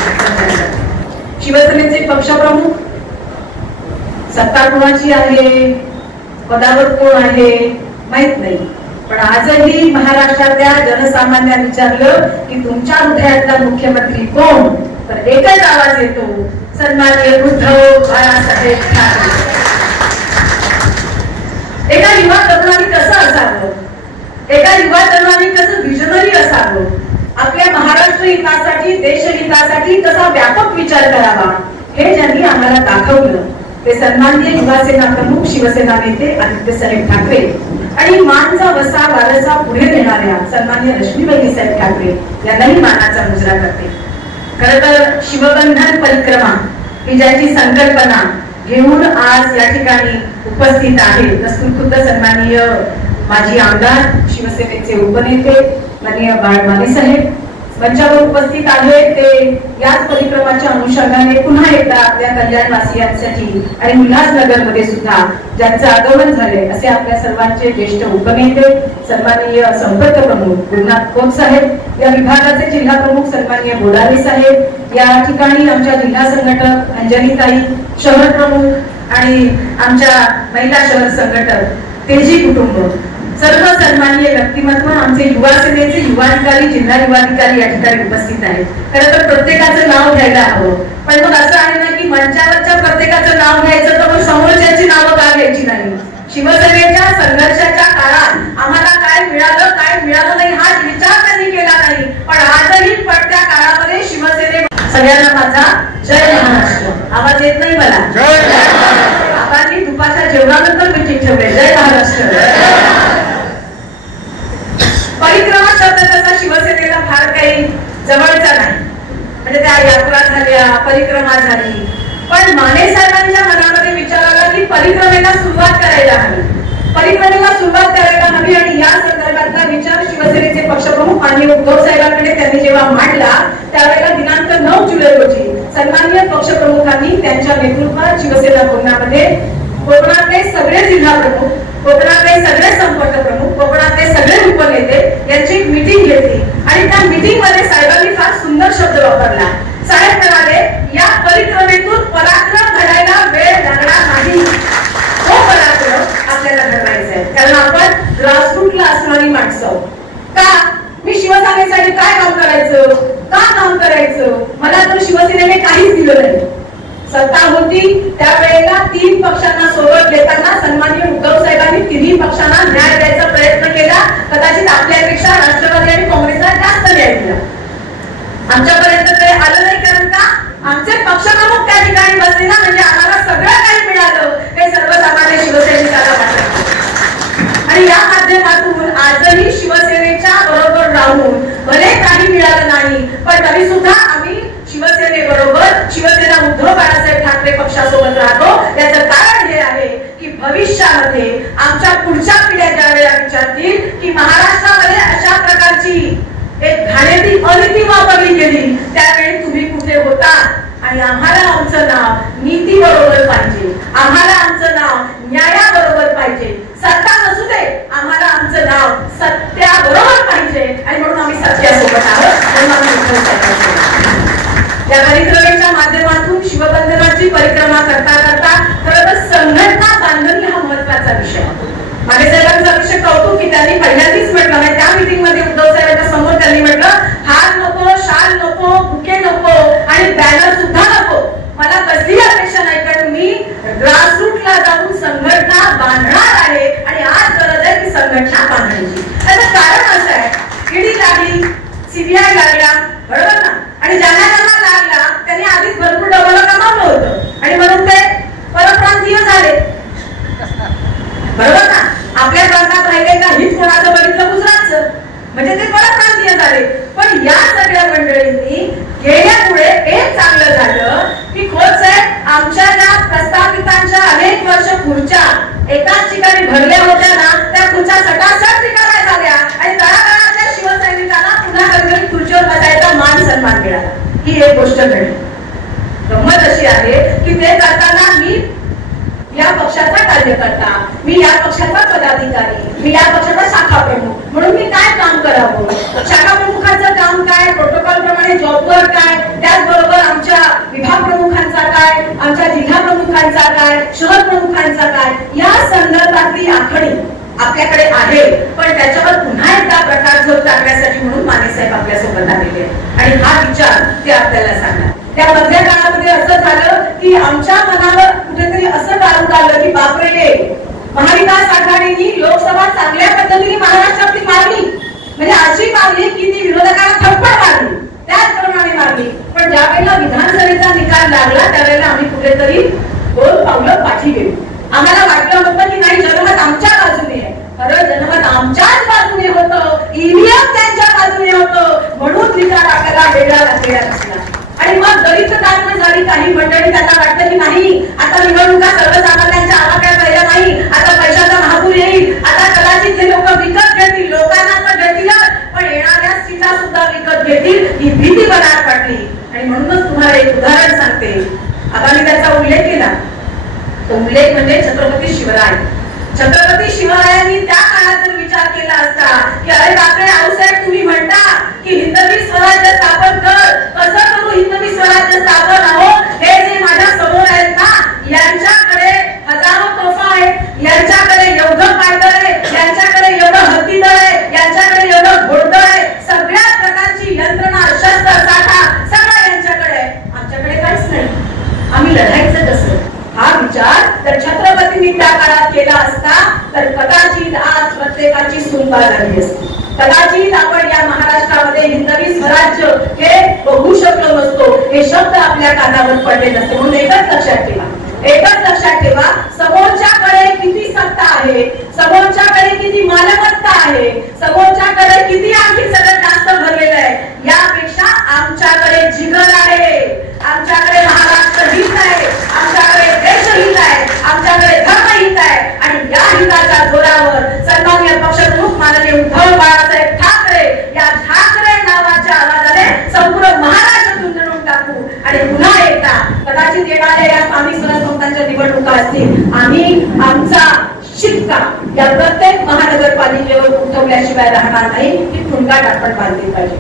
शिवसेनेचे पक्षप्रमुख सत्ता कोणाची आहे, पदावर कोण आहे माहित नाही, पण आजही महाराष्ट्रातल्या जनसामान्यांनी विचारलं की तुमच्या हृदयातला मुख्यमंत्री कोण, तर एकच आवाज येतो, सन्माननीय उद्धव बाळासाहेब ठाकरे. एका युवा तरुणाने कसं असावं, एका युवा तरुणाने कसं विजनरी असावं, आपल्या महाराष्ट्र हितासाठी, देशहितासाठी कसा व्यापक विचार करावा, हे ज्यांनी आम्हाला दाखवलं ते सन्माननीय युवासेना प्रमुख शिवसेना नेते आदित्यसाहेब ठाकरे आणि मानचा वसा वारसा पुढे नेणाऱ्या सन्माननीय रश्मीबाई साहेब ठाकरे यांनाही मानाचा मुजरा करते. खरं तर शिवबंधन परिक्रमा ही ज्याची संकल्पना घेऊन आज या ठिकाणी उपस्थित आहे, खुद्द सन्माननीय माजी आमदार शिवसेनेचे उपनेते माननीय बाळमाने साहेब मंचावर उपस्थित आहे. ते याच परिक्रमाच्या अनुषंगाने पुन्हा एकदा आपल्या कल्याणवासियांसाठी आणि उल्हासनगर मध्ये सुद्धा ज्यांचं आगमन झाले असे आपल्या सर्वांचे ज्येष्ठ उपनेते सन्माननीय संपर्क प्रमुख गुरुनाथ खोत साहेब, या विभागाचे जिल्हा प्रमुख सन्माननीय बोडारे साहेब, या ठिकाणी आमच्या जिल्हा संघटक अंजलीताई, शहर प्रमुख आणि आमच्या महिला शहर संघटक तेजी कुटुंब, सर्व सन्माननीय व्यक्तिमत्व, आमचे युवा सेनेचे युवाधिकारी, जिल्हा युवाधिकारी या ठिकाणी उपस्थित आहेत. खरं तर प्रत्येकाचं नाव घ्यायला हवं, पण मग असं आहे ना की मंचावरच्या प्रत्येकाचं नाव घ्यायचं तर मग समोरच्याची नावं का घ्यायची नाही. शिवसेनेच्या संघर्षाच्या काळात आम्हाला काय मिळालं नाही हा विचार त्यांनी केला नाही, पण आजही पडत्या काळामध्ये शिवसेने. सगळ्यांना माझा जय महाराष्ट्र. आवाज येत नाही मला. आपण दुपारच्या जेवणानंतर मिटिंग ठेवले. जय महाराष्ट्र. परिक्रमा शब्द तसा शिवसेनेला फार काही जवळचा नाही, म्हणजे त्या यात्रा झाल्या, परिक्रमा झाली, पण माने साहेब जेव्हा मांडला त्यावेळेला दिनांक 9 जुलै रोजी सन्माननीय पक्षप्रमुखांनी त्यांच्या नेतृत्वात शिवसेना भवनामध्ये कोकणातले सगळे जिल्हा प्रमुख, कोकणातले सगळे संपर्क प्रमुख, कोकणातले सगळे उपनेते यांची एक मीटिंग घेतली आणि त्या मीटिंग मध्ये साहेबांनी फार सुंदर शब्द वापरला. साहेब म्हणाले, या परिक्रमेतून पराक्रम घडायला वेळ लागणार नाही. तो पराक्रम आपल्याला घडवायचा आहे, कारण आपण ग्रासरूटला असणारी माणसं. का मी शिवसेनेसाठी काय काम करायचं, का काम करायचं, मला तर शिवसेनेने काहीच दिलं नाही. सत्ता होती त्यावेळेला 3 पक्षांना सोबत घेताना सन्माननीय उद्धव साहेबांनी 3 पक्षांना न्याय द्यायचा प्रयत्न केला. कदाचित आपल्यापेक्षा राष्ट्रवादी आणि काँग्रेसला जास्त न्याय दिला. आमच्यापर्यंत ते आलं नाही, कारण का आमचे पक्षप्रमुख त्या ठिकाणी बसले ना, म्हणजे आम्हाला सगळं काही मिळालं हे सर्वसामान्य शिवसैनिकाला वाटतं. आणि या माध्यमातून आजही शिवसेनेच्या बरोबर राहून भले काही मिळालं नाही, पण तरी सुद्धा आम्ही शिवसेनेबरोबर, शिवसेना उद्धव बाळासाहेब ठाकरे पक्षासोबत राहतो. याचं कारण हे आहे की भविष्यामध्ये आमच्या पुढच्या पिढ्या ज्यावेळेला विचारतील की महाराष्ट्रामध्ये अशा प्रकारची एक घाणेरडी अनीती वापरली गेली, त्यावेळी तुम्ही कुठे होता. आणि आम्हाला आमचं नाव नीती बरोबर पाहिजे, आम्हाला आमचं नाव न्यायाबरोबर पाहिजे. सत्ता नसू दे, आम्हाला आमचं नाव सत्याबरोबर पाहिजे आणि म्हणून आम्ही सत्यासोबत आहोत. या परिक्रमेच्या माध्यमातून शिवबंधनाची परिक्रमा करता करता खरं तर संघटना बांधणी हा महत्वाचा विषय. माने साहेबांचा विषय कौतुक की त्यांनी पहिल्यांदाच म्हटलं नाही, त्या मीटिंग मध्ये उद्धव साहेबांच्या समोर त्यांनी म्हटलं, हार नको, शाल नको, बुके नको आणि बॅनर सुद्धा नको. मला कसली अपेक्षा नाही, कारण मी ग्रासरूटला जाऊन संघटना बांधणार आहे आणि आज गरज आहे की संघटना बांधण्याची. त्याचं कारण असं आहे, ईडी लागली, सीबीआय लागला, बरोबर ना, आणि ज्यांना लागला त्यांनी आधीच भरपूर डबल कमावलं होतं आणि म्हणून ते परप्रांतीय झाले, बरोबर ना. आपल्या प्रांतात राहिले का हित कोणाचं बघितलं गुजरातचं, म्हणजे ते परप्रांतीय झाले. पण या सगळ्या मंडळींनी गेल्यामुळे एक चांगलं झालं की खोत साहेब आमच्या ज्या प्रस्थापितांच्या अनेक वर्ष खुर्च्या एकाच ठिकाणी भरल्या होत्या ना, त्या खुर्च्या सटासट रिकाम्या झाल्या आणि तळागाळातल्या शिवसैनिकांना पुन्हा कधी खुर्चीवर बसायचा मान सन्मान मिळाला. ही एक गोष्ट घडली. गंमत अशी आहे की ते करताना मी या पक्षाचा कार्यकर्ता, मी या पक्षाचा पदाधिकारी, मी या पक्षाचा शाखा प्रमुख म्हणून मी काय काम करावं, शाखा प्रमुखांचं काम काय, प्रोटोकॉल प्रमाणे जॉबवर काय, त्याचबरोबर आमच्या विभाग प्रमुखांचा काय, आमच्या जिल्हा प्रमुखांचा काय, शहर प्रमुखांचा काय, या संदर्भातली आखणी आपल्याकडे आहे. पण त्याच्यावर पुन्हा एकदा प्रकार झोप टाकण्यासाठी म्हणून माने साहेब आपल्यासोबत आलेले आहेत आणि हा विचार ते आपल्याला सांगणार. त्या मधल्या काळामध्ये असं झालं की आमच्या मनावर कुठेतरी असं काढून आलं की बापरे, महाविकास आघाडीने लोकसभा चांगल्या पद्धतीने महाराष्ट्रातली मारली, म्हणजे अशी मारली की ती विरोधकांना थप्पड मारली, त्याचप्रमाणे मारली. पण ज्या वेळेला विधानसभेचा निकाल लागला त्यावेळेला आम्ही कुठेतरी 2 पावलं पाठी गेलो. आम्हाला वाटलं होतं की नाही, जनमत आमच्या बाजूने आहे. खरं जनमत आमच्याच बाजूने होतं, ईव्हीएम त्यांच्या बाजूने होतं, म्हणून निकाल आपल्याला वेगळा लागलेला दिसला. आणि मग दलित कारणं झाली. काही मंडळी त्यांना वाटतं की नाही, आता निवडणुका सर्वसामान्यांच्या आवाक्यात राहिल्या नाही, आता पैशाचा महापूर येईल, आता कदाचित हे लोक विकत घेतील, लोकांना तर घेतील पण येणाऱ्या सीटा सुद्धा विकत घेतील, ही भीती मनात वाटली. आणि म्हणूनच तुम्हाला एक उदाहरण सांगते. आपण त्याचा उल्लेख केला, तो उल्लेख म्हणजे छत्रपती शिवराय. छत्रपती शिवरायांनी त्या काळात जर विचार केला असता की अरे बापरे, आऊसाहेब तुम्ही म्हणता की हिंदवी स्वराज्य स्थापन कर, कसं करू हिंदवी स्वराज्य स्थापन, आहो हे जे माझ्या समोर आहेत ना, यांच्याकडे हजारो तोफा आहेत, यांच्याकडे एवढं पायदळ आहे, यांच्याकडे एवढं हत्तीदळ आहे, यांच्याकडे एवढं घोडदळ आहे, सगळ्या प्रकारची यंत्रणा, शस्त्र, साठा सगळं यांच्याकडे आहे, आमच्याकडे काहीच नाही, आम्ही लढायचं कसं. हा विचार जर छत्रपतींनी त्या काळात केला असता तर कदाचित आज प्रत्येकाची सुनबा झाली असती. कदाचित आपण या महाराष्ट्रामध्ये हिंदवी स्वराज्य हे बघू शकलो नसतो, हे शब्द आपल्या कानावर पडले नसते. म्हणून एकच लक्षात ठेवा, एकच लक्षात ठेवा, समोरच्याकडे किती सत्ता आहे, समोरच्याकडे किती मालमत्ता आहे, समोरच्याकडे किती आणखी सगळं जास्त भरलेलं आहे, यापेक्षा आमच्याकडे जिगर आहे, आमच्याकडे महाराष्ट्र हित आहे, आमच्याकडे देशहित आहे, आमच्याकडे धर्महित आहे. आणि या हिताच्या जोरावर सन्माननीय पक्षप्रमुख माननीय उद्धव बाळासाहेब ठाकरे या ठाकरे नावाच्या आवाजाने असतील, आम्ही आमचा शिक्का या प्रत्येक महानगरपालिकेवर उठवल्याशिवाय राहणार नाही ही ठुणका आपण बांधली पाहिजे.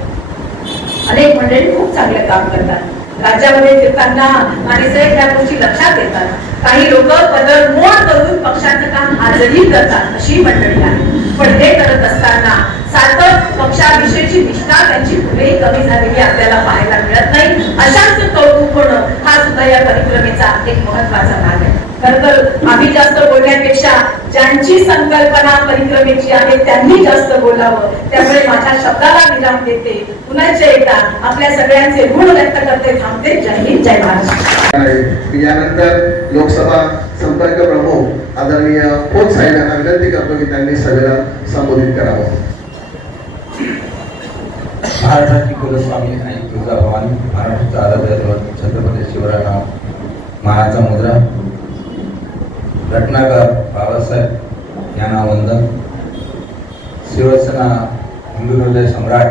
अनेक मंडळी खूप चांगले काम करतात राज्यामध्ये फिरताना आणि त्या गोष्टी लक्षात येतात. काही लोक पदरमोड करून पक्षाचं काम आजही करतात अशी मंडळी आहे. पण हे करत असताना सातत पक्षाविषयीची निष्ठा त्यांची कुठेही कमी झालेली आपल्याला पाहायला मिळत नाही. अशाच कौतुक होणं हा सुद्धा या परिक्रमेचा एक महत्वाचा भाग आहे. खरं तर आम्ही जास्त बोलण्यापेक्षा ज्यांची संकल्पना परिक्रमेची आहे त्यांनी जास्त बोलावं. त्यामुळे माझ्या शब्दाला विराम देते. पुन्हा एकदा आपल्या सगळ्यांचे ऋण व्यक्त करते. थांबते. जय हिंद, जय महाराष्ट्र. यानंतर लोकसभा संपर्क प्रमुख आदरणीय खोत साहेबांना विनंती करतो की त्यांनी सभेला संबोधित करावं. महाराष्ट्राची कुलस्वामी आणि तुळजाभवानी, महाराष्ट्राचा आराध्य छत्रपती शिवरायांना मानाचा मुद्रा, घटनाकार बाबासाहेब यांना वंदन, शिवसेना हिंदू हृदय सम्राट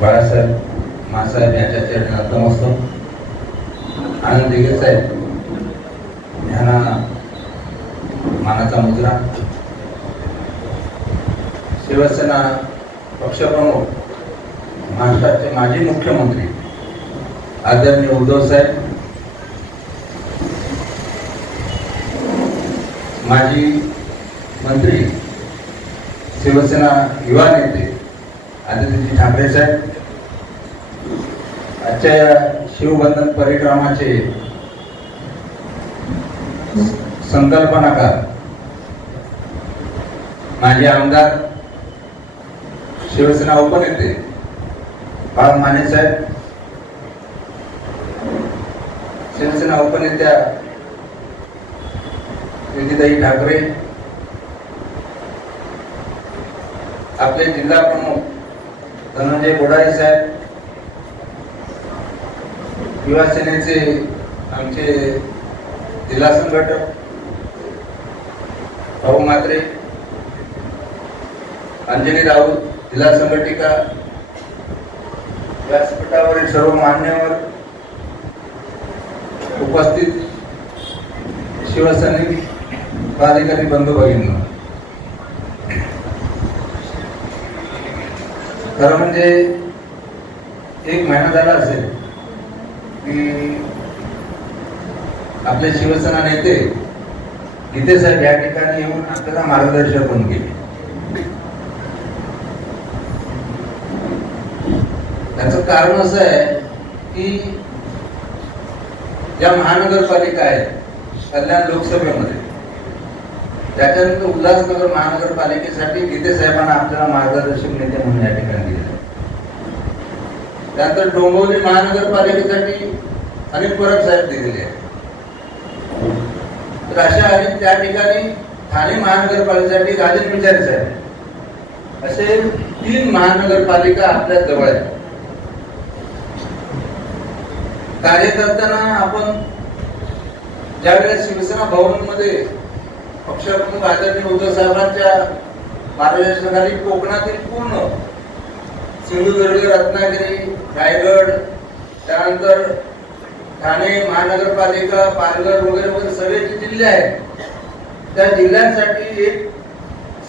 बाळासाहेब मासाहेब यांच्या चरणी नतमस्तक, आनंद दिघे साहेब यांना मानाचा मुद्रा, शिवसेना पक्षप्रमुख महाराष्ट्राचे माजी मुख्यमंत्री आदरणीय उद्धव साहेब, माजी मंत्री शिवसेना युवा नेते आदित्य ठाकरे साहेब, आजच्या या शिवबंधन परिक्रमाचे संकल्पनाकार माजी आमदार शिवसेना उपनेते बाळ माने साहेब, शिवसेना उपनेत्या विधिताई ठाकरे, आपले जिल्हा प्रमुख धनंजय गोडारे साहेब, युवा सेनेचे आमचे जिल्हा संघटक भाऊ म्हात्रे, अंजली राऊत जिल्हा संघटिका, व्यासपीठावरील सर्व मान्यवर, उपस्थित शिवसैनिक पदाधिकारी बंधू भगिनी, खरं म्हणजे एक महिना झाला असेल की आपले शिवसेना नेते गीते साहेब या ठिकाणी येऊन आपल्याला मार्गदर्शक होऊन गेले. त्याचं कारण असं आहे की ज्या महानगरपालिका आहेत कल्याण लोकसभेमध्ये, त्याच्यानंतर उल्हासनगर महानगरपालिकेसाठी गीते साहेबांना आपल्याला मार्गदर्शक नेते म्हणून या ठिकाणी दिले. त्यानंतर डोंबिवली महानगरपालिकेसाठी अनिल परब साहेब दिलेले आहेत. तर अशा आणि त्या ठिकाणी ठाणे महानगरपालिकेसाठी राजन विचारे साहेब, असे 3 महानगरपालिका आपल्या जवळ आहेत. कार्य करताना आपण ज्यावेळेस शिवसेना भवनमध्ये पक्षप्रमुख आदरणीय उद्धव साहेबांच्या मार्गदर्शनाखाली कोकणातील पूर्ण सिंधुदुर्ग, रत्नागिरी, रायगड, त्यानंतर ठाणे महानगरपालिका, पालघर वगैरे वगैरे सगळे जे जिल्हे आहेत त्या जिल्ह्यांसाठी एक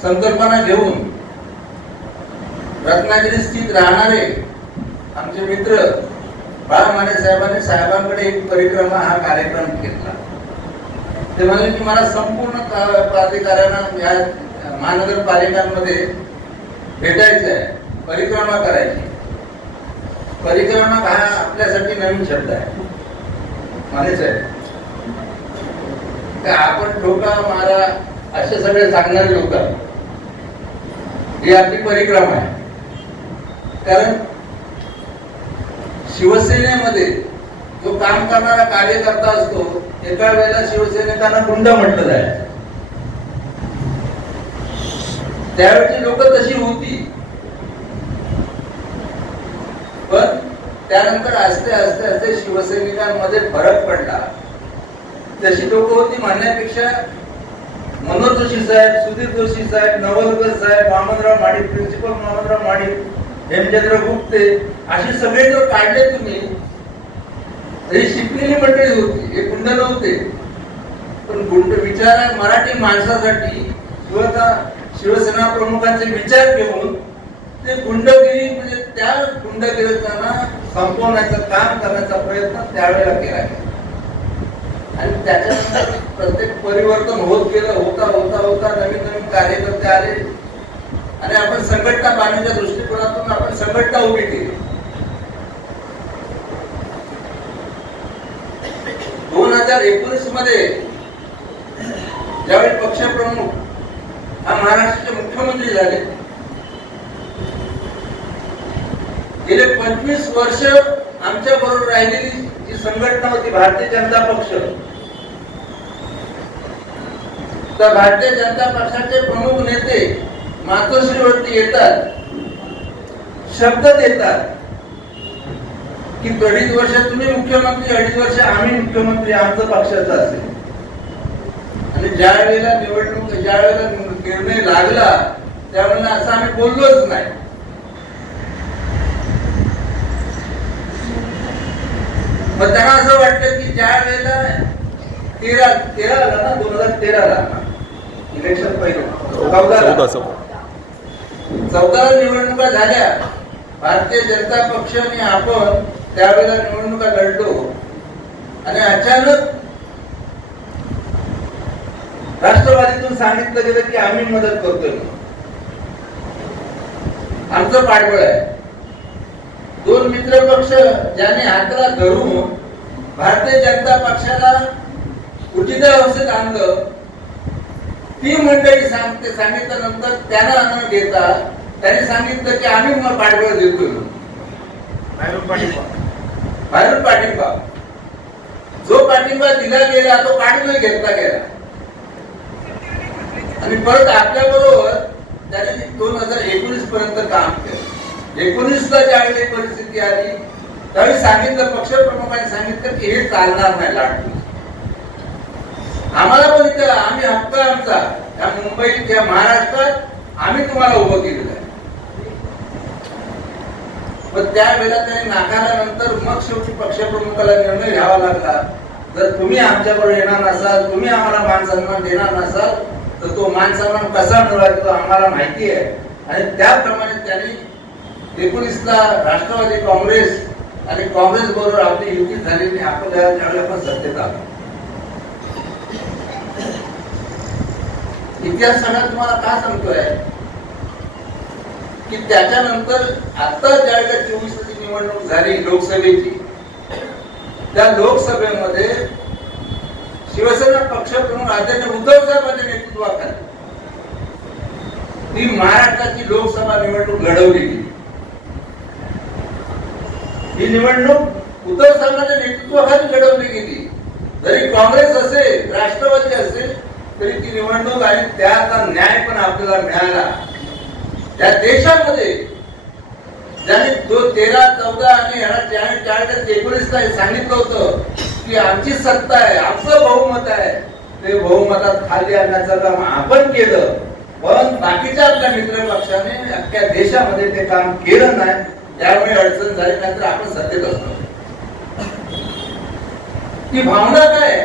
संकल्पना घेऊन रत्नागिरी स्थित राहणारे आमचे मित्र बाळ माने साहेबांनी साहेबांकडे एक परिक्रमा हा कार्यक्रम घेतला. ते म्हणाले की मला संपूर्ण प्राधिकाऱ्यांना या महानगरपालिकांमध्ये भेटायचं आहे, परिक्रमा करायची. परिक्रमा हा आपल्यासाठी नवीन शब्द आहे. माने साहेब, आपण ठोका मारा असे सगळे सांगणारे लोक, ही आपली परिक्रमा आहे. कारण शिवसेनेमध्ये जो काम करणारा कार्यकर्ता असतो, एका वेळेला शिवसैनिकांना गुंड म्हटलं जायचं. त्यावेळची लोक तशी होती, पण त्यानंतर आस्ते आस्ते आस्ते शिवसैनिकांमध्ये फरक पडला. तशी लोक होती म्हणण्यापेक्षा मनोज जोशी साहेब, सुधीर जोशी साहेब, नवलकर साहेब, वामनराव माडी, प्रिन्सिपल वामनराव माडी, हेमचंद्र गुप्ते, असे सगळे जर काढले तुम्ही हे शिकलेली मंडळी होती, हे गुंड नव्हते. पण गुंड विचार मराठी माणसासाठी शिवसेना प्रमुखांचे विचार घेऊन ते गुंडगिरी म्हणजे त्या गुंडगिरीतना संपवण्याचं काम करण्याचा प्रयत्न त्यावेळेला केला आणि त्याच्यानंतर प्रत्येक परिवर्तन होत गेलं. होता नवीन नवीन कार्यकर्ते आले आणि आपण संघटना बांधण्याच्या दृष्टिकोनातून आपण संघटना उभी केली. 2019 मध्ये ज्यावेळी पक्षप्रमुख हा महाराष्ट्राचे मुख्यमंत्री झाले, गेले 25 वर्ष आमच्या बरोबर राहिलेली जी संघटना होती भारतीय जनता पक्ष, त्या भारतीय जनता पक्षाचे प्रमुख नेते मातोश्रीवरती येतात, शब्द देतात की 2.5 वर्ष तुम्ही मुख्यमंत्री, 2.5 वर्ष आम्ही मुख्यमंत्री, आमचं पक्षाचं असेल. आणि ज्या वेळेला निवडणूक, ज्या वेळेला निर्णय लागला त्यावेळेला असं आम्ही बोललोच नाही. मग त्यांना असं वाटतं की ज्या वेळेला 2013 इलेक्शन पहिलं 14 निवडणुका झाल्या, भारतीय जनता पक्ष आणि आपण त्यावेळेला निवडणुका लढलो आणि अचानक राष्ट्रवादीतून सांगितलं गेलं की आम्ही मदत करतोय, आमचं पाठबळ आहे. 2 मित्र पक्ष ज्याने हाताला धरून भारतीय जनता पक्षाला उचितावस्थेत आणलं, ती मंडळी सांगितल्यानंतर त्यांना न घेता त्यांनी सांगितलं की आम्ही मग पाठबळ देतोय, बाहेरून पाठिंबा. जो पाठिंबा दिला गेला तो काढून घेतला गेला आणि परत आपल्या बरोबर त्याने 2019 पर्यंत काम केलं. 19ला ज्यावेळी परिस्थिती आली त्यावेळी सांगितलं, पक्षप्रमुखांनी सांगितलं की हे चालणार नाही लाट. आम्हाला पण इथं आम्ही हक्क आमचा या मुंबईत या महाराष्ट्रात आम्ही तुम्हाला उभं केलेलं आहे. पण त्यावेळेला त्यांनी नाकारल्यानंतर मग शेवटी पक्षप्रमुखाला निर्णय घ्यावा लागला, जर तुम्ही आमच्याबरोबर येणार नसाल, तुम्ही आम्हाला मान सन्मान देणार नसाल तर तो मान सन्मान कसा मिळवायचा तो आम्हाला माहिती आहे. आणि त्याप्रमाणे त्यांनी 19ला राष्ट्रवादी काँग्रेस आणि काँग्रेस बरोबर आपली युती झाली. आपण सत्तेत आलो. इतिहास सगळ्यात तुम्हाला का सांगतोय की त्याच्यानंतर आता ज्यावेळेला 24ची निवडणूक झाली लोकसभेची, त्या लोकसभेमध्ये शिवसेना पक्षप्रमुख आदरणीय उद्धव साहेबांच्या नेतृत्वाखाली ही महाराष्ट्राची लोकसभा निवडणूक लढवली गेली. ही निवडणूक उद्धव साहेबांच्या नेतृत्वाखाली लढवली गेली. जरी काँग्रेस असेल, राष्ट्रवादी असेल तरी ती निवडणूक आणि त्याचा न्याय पण आपल्याला मिळाला. त्या देशामध्ये ज्यांनी 13, 14 आणि 19ला सांगितलं होतं की आमची सत्ता आहे, आमचं बहुमत आहे, ते बहुमतात खाली आणण्याचं काम आपण केलं. पण बाकीच्या आपल्या मित्र पक्षाने अख्ख्या देशामध्ये ते काम केलं नाही, त्यामुळे अडचण झाली. नंतर आपण सत्तेत असतो. ती भावना काय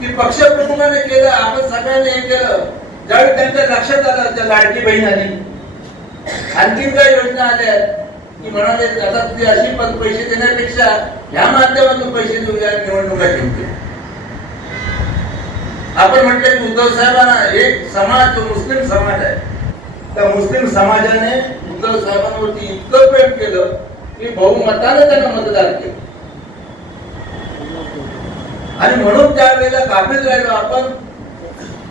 की पक्षप्रमुखाने केलं, आपण सगळ्यांनी हे केलं. ज्यावेळी त्यांच्या लक्षात आलं त्या लाडकी बहीण आली, आणखी काही योजना आल्या की म्हणाले आता तुम्ही अशी पैसे देण्यापेक्षा ह्या माध्यमातून पैसे देऊया, निवडणुका जिंकू. आपण म्हटलं की उद्धव साहेबांना एक समाज जो मुस्लिम समाज आहे, त्या मुस्लिम समाजाने उद्धव साहेबांवरती इतकं प्रेम केलं की बहुमताने त्यांना मतदान केलं. आणि म्हणून त्यावेळेला काफील राहिलो आपण.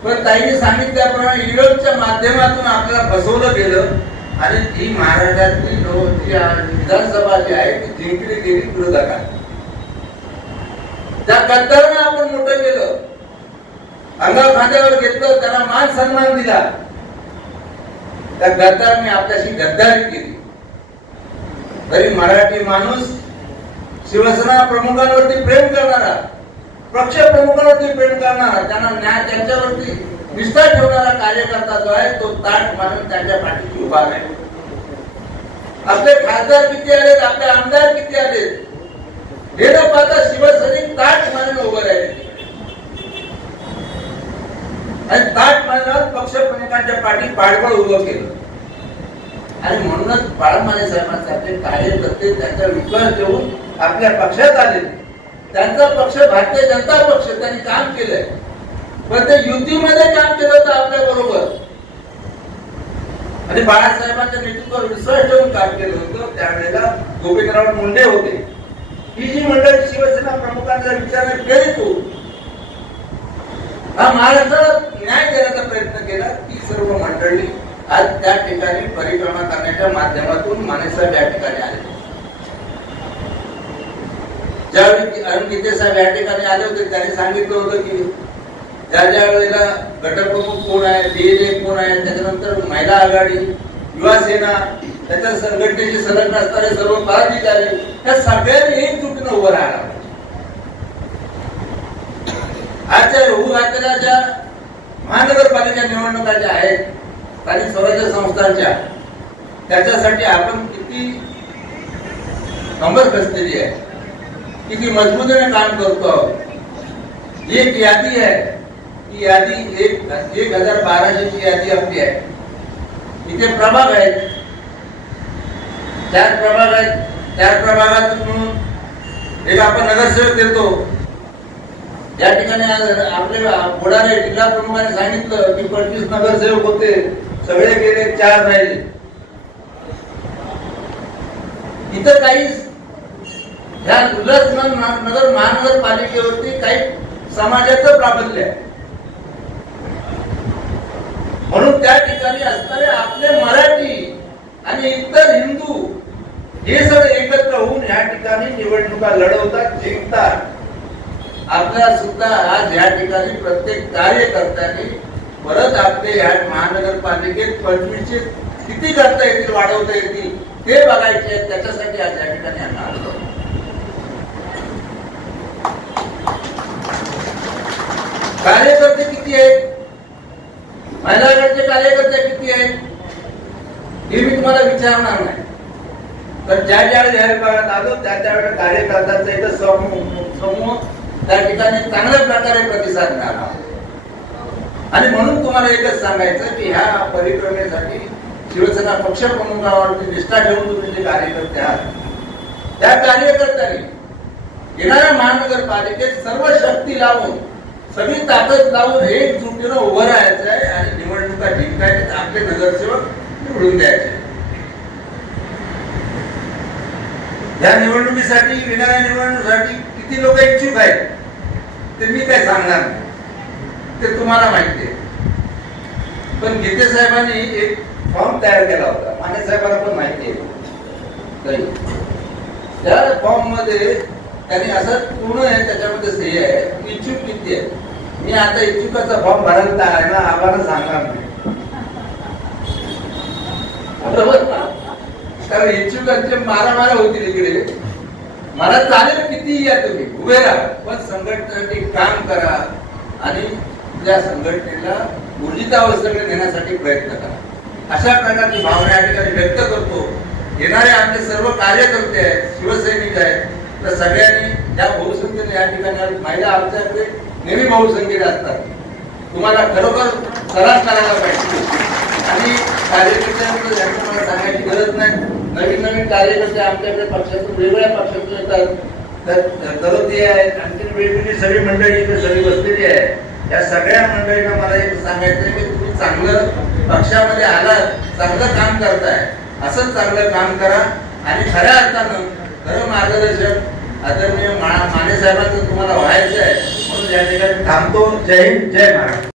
पण ताईने सांगितल्याप्रमाणे युरोपच्या माध्यमातून आपल्याला फसवलं गेलं आणि ही महाराष्ट्रातली विधानसभा जी आहे ती जिंकली गेली विरोधकांनी. त्या गद्दारांना आपण मोठं केलं, अंगा खांद्यावर घेतलं, त्यांना मान सन्मान दिला. त्या गद्दारांनी आपल्याशी गद्दारी केली. तरी मराठी माणूस शिवसेना प्रमुखांवरती प्रेम करणारा, पक्ष प्रमुखांवरती प्रेम करणारा, त्यांना न्याय त्यांच्यावरती निष्ठा ठेवणारा कार्यकर्ता जो आहे तो ताट मारून त्यांच्या पाठीशी उभा आहे. आपले खासदार किती आलेत, आपले आमदार किती आलेत हे न पाहता शिवसैनिक ताट मारून उभं राहिले आणि ताट मारल्यावर पक्ष प्रमुखांच्या पाठी पाठबळ उभं केलं. आणि म्हणूनच बाळमाने साहेबांसारखे कार्यकर्ते त्यांचा विश्वास ठेवून आपल्या पक्षात आले. त्यांचा पक्ष भारतीय जनता पक्ष त्यांनी काम केलंय, पण ते युतीमध्ये काम केलं होतं आपल्या बरोबर आणि बाळासाहेबांच्या नेतृत्वावर विश्वास ठेवून काम केलं होतं. त्यावेळेला गोविंदराव मुंडे होते. ही जी मंडळी शिवसेना प्रमुखांचा विचाराने प्रेरित होऊन हा महाराष्ट्रात न्याय देण्याचा प्रयत्न केला. ती सर्व मंडळी आज त्या ठिकाणी परिक्रमा करण्याच्या माध्यमातून मानेसाहेब या ठिकाणी आले. ज्यावेळी अरुण गीते साहेब या ठिकाणी आले होते त्यांनी सांगितलं होतं की ज्या ज्या वेळेला गटप्रमुख कोण आहे, डीएलए कोण आहे, त्याच्यानंतर महिला आघाडी, युवा सेना, त्याच्या संघटनेशी संलग्न असणारे सर्व पदाधिकारी त्या सगळ्यांनी एकजुटीनं उभं राहायला. आजच्या होऊ घातलेल्या ज्या महानगरपालिका निवडणुका ज्या आहेत स्थानिक स्वराज्य संस्थांच्या, त्याच्यासाठी आपण किती कंबर कसलेली आहे, किती मजबूतीने काम करतो आहोत. एक यादी आहे, ती यादी 1200ची यादी आपली आहे. इथे प्रभाग आहेत, 4 प्रभाग आहेत. 4 प्रभागातून एक आपण नगरसेवक देतो. या ठिकाणी आपले बुडारे जिल्हा प्रमुखांनी सांगितलं की 25 नगरसेवक होते, सगळे गेले, 4 राहिले. इथं काही ह्या उल्हासनगर महानगरपालिकेवरती काही समाजाचं प्राबल्य आहे. म्हणून त्या ठिकाणी असणारे आपले मराठी आणि इतर हिंदू हे सगळे एकत्र होऊन या ठिकाणी निवडणुका लढवतात, जिंकतात. आपल्या सुद्धा आज या ठिकाणी प्रत्येक कार्यकर्त्यांनी परत आपले या महानगरपालिकेत 25चे किती करता येतील, वाढवता येतील ते बघायचे. त्याच्यासाठी आज या ठिकाणी आम्ही आलो. कार्यकर्ते किती आहेत, महिला गटचे कार्यकर्ते किती आहेत हे मी तुम्हाला विचारणार नाही. तर ज्या ज्यावेळी या विभागात आलो त्या त्यावेळेला कार्यकर्त्यांचा इथं समूह त्या ठिकाणी चांगल्या प्रकारे प्रतिसाद मिळाला. आणि म्हणून तुम्हाला एकच सांगायचं की ह्या परिक्रमेसाठी शिवसेना पक्ष प्रमुखांवरती निष्ठा ठेवून तुम्ही जे कार्यकर्ते आहात त्या कार्यकर्त्यांनी येणाऱ्या महानगरपालिकेत सर्व शक्ती लावून, सगळी ताकद लावून एकजुटीनं उभं राहायचं आहे आणि निवडणुका जिंकायचे, आपले नगरसेवक निवडून द्यायचे. या निवडणुकीसाठी, येणाऱ्या निवडणुकीसाठी किती लोक इच्छुक आहेत ते मी काय सांगणार नाही, ते तुम्हाला माहिती आहे. पण गीते साहेबांनी एक फॉर्म तयार केला होता, माने साहेबांना पण माहिती आहे. त्या फॉर्म मध्ये त्यांनी असं पूर्ण आहे, त्याच्यामध्ये सही आहे इच्छुक किती आहे. मी आता इच्छुकाचा फॉर्म भरायला आहे ना, आम्हाला सांगणार नाही, बरोबर ना? कारण इच्छुकांचे मारामारा होतील इकडे. मला चालेल किती या तुम्ही उभे राहा, पण संघटनेसाठी काम करा आणि त्या संघटनेला ऊर्जितावस्थेकडे नेण्यासाठी प्रयत्न करा. अशा प्रकारची भावना या ठिकाणी व्यक्त करतो. येणारे आमचे सर्व कार्यकर्ते आहेत, शिवसैनिक आहेत, तर सगळ्यांनी या बहुसंख्येने या ठिकाणी, महिला आमच्याकडे नेहमी बहुसंख्येने असतात, तुम्हाला खरोखर सराव करायला पाहिजे. आणि कार्यकर्त्यांकडे यांचं मला सांगायची गरज नाही. नवीन नवीन कार्यकर्ते आमच्याकडे पक्षातून, वेगवेगळ्या पक्षातून येतात. तर दरोती आहेत, आणखी वेगवेगळी सगळी मंडळी इथे सगळी बसलेली आहे. या सगळ्या मंडळींना मला एक सांगायचं आहे की तुम्ही चांगलं पक्षामध्ये आलात, चांगलं काम करताय, असंच चांगलं काम करा. आणि खऱ्या अर्थानं खरं मार्गदर्शक आदरणीय माने साहेबांचं तुम्हाला व्हायचं आहे. म्हणून या ठिकाणी थांबतो. जय हिंद, जय महाराष्ट्र.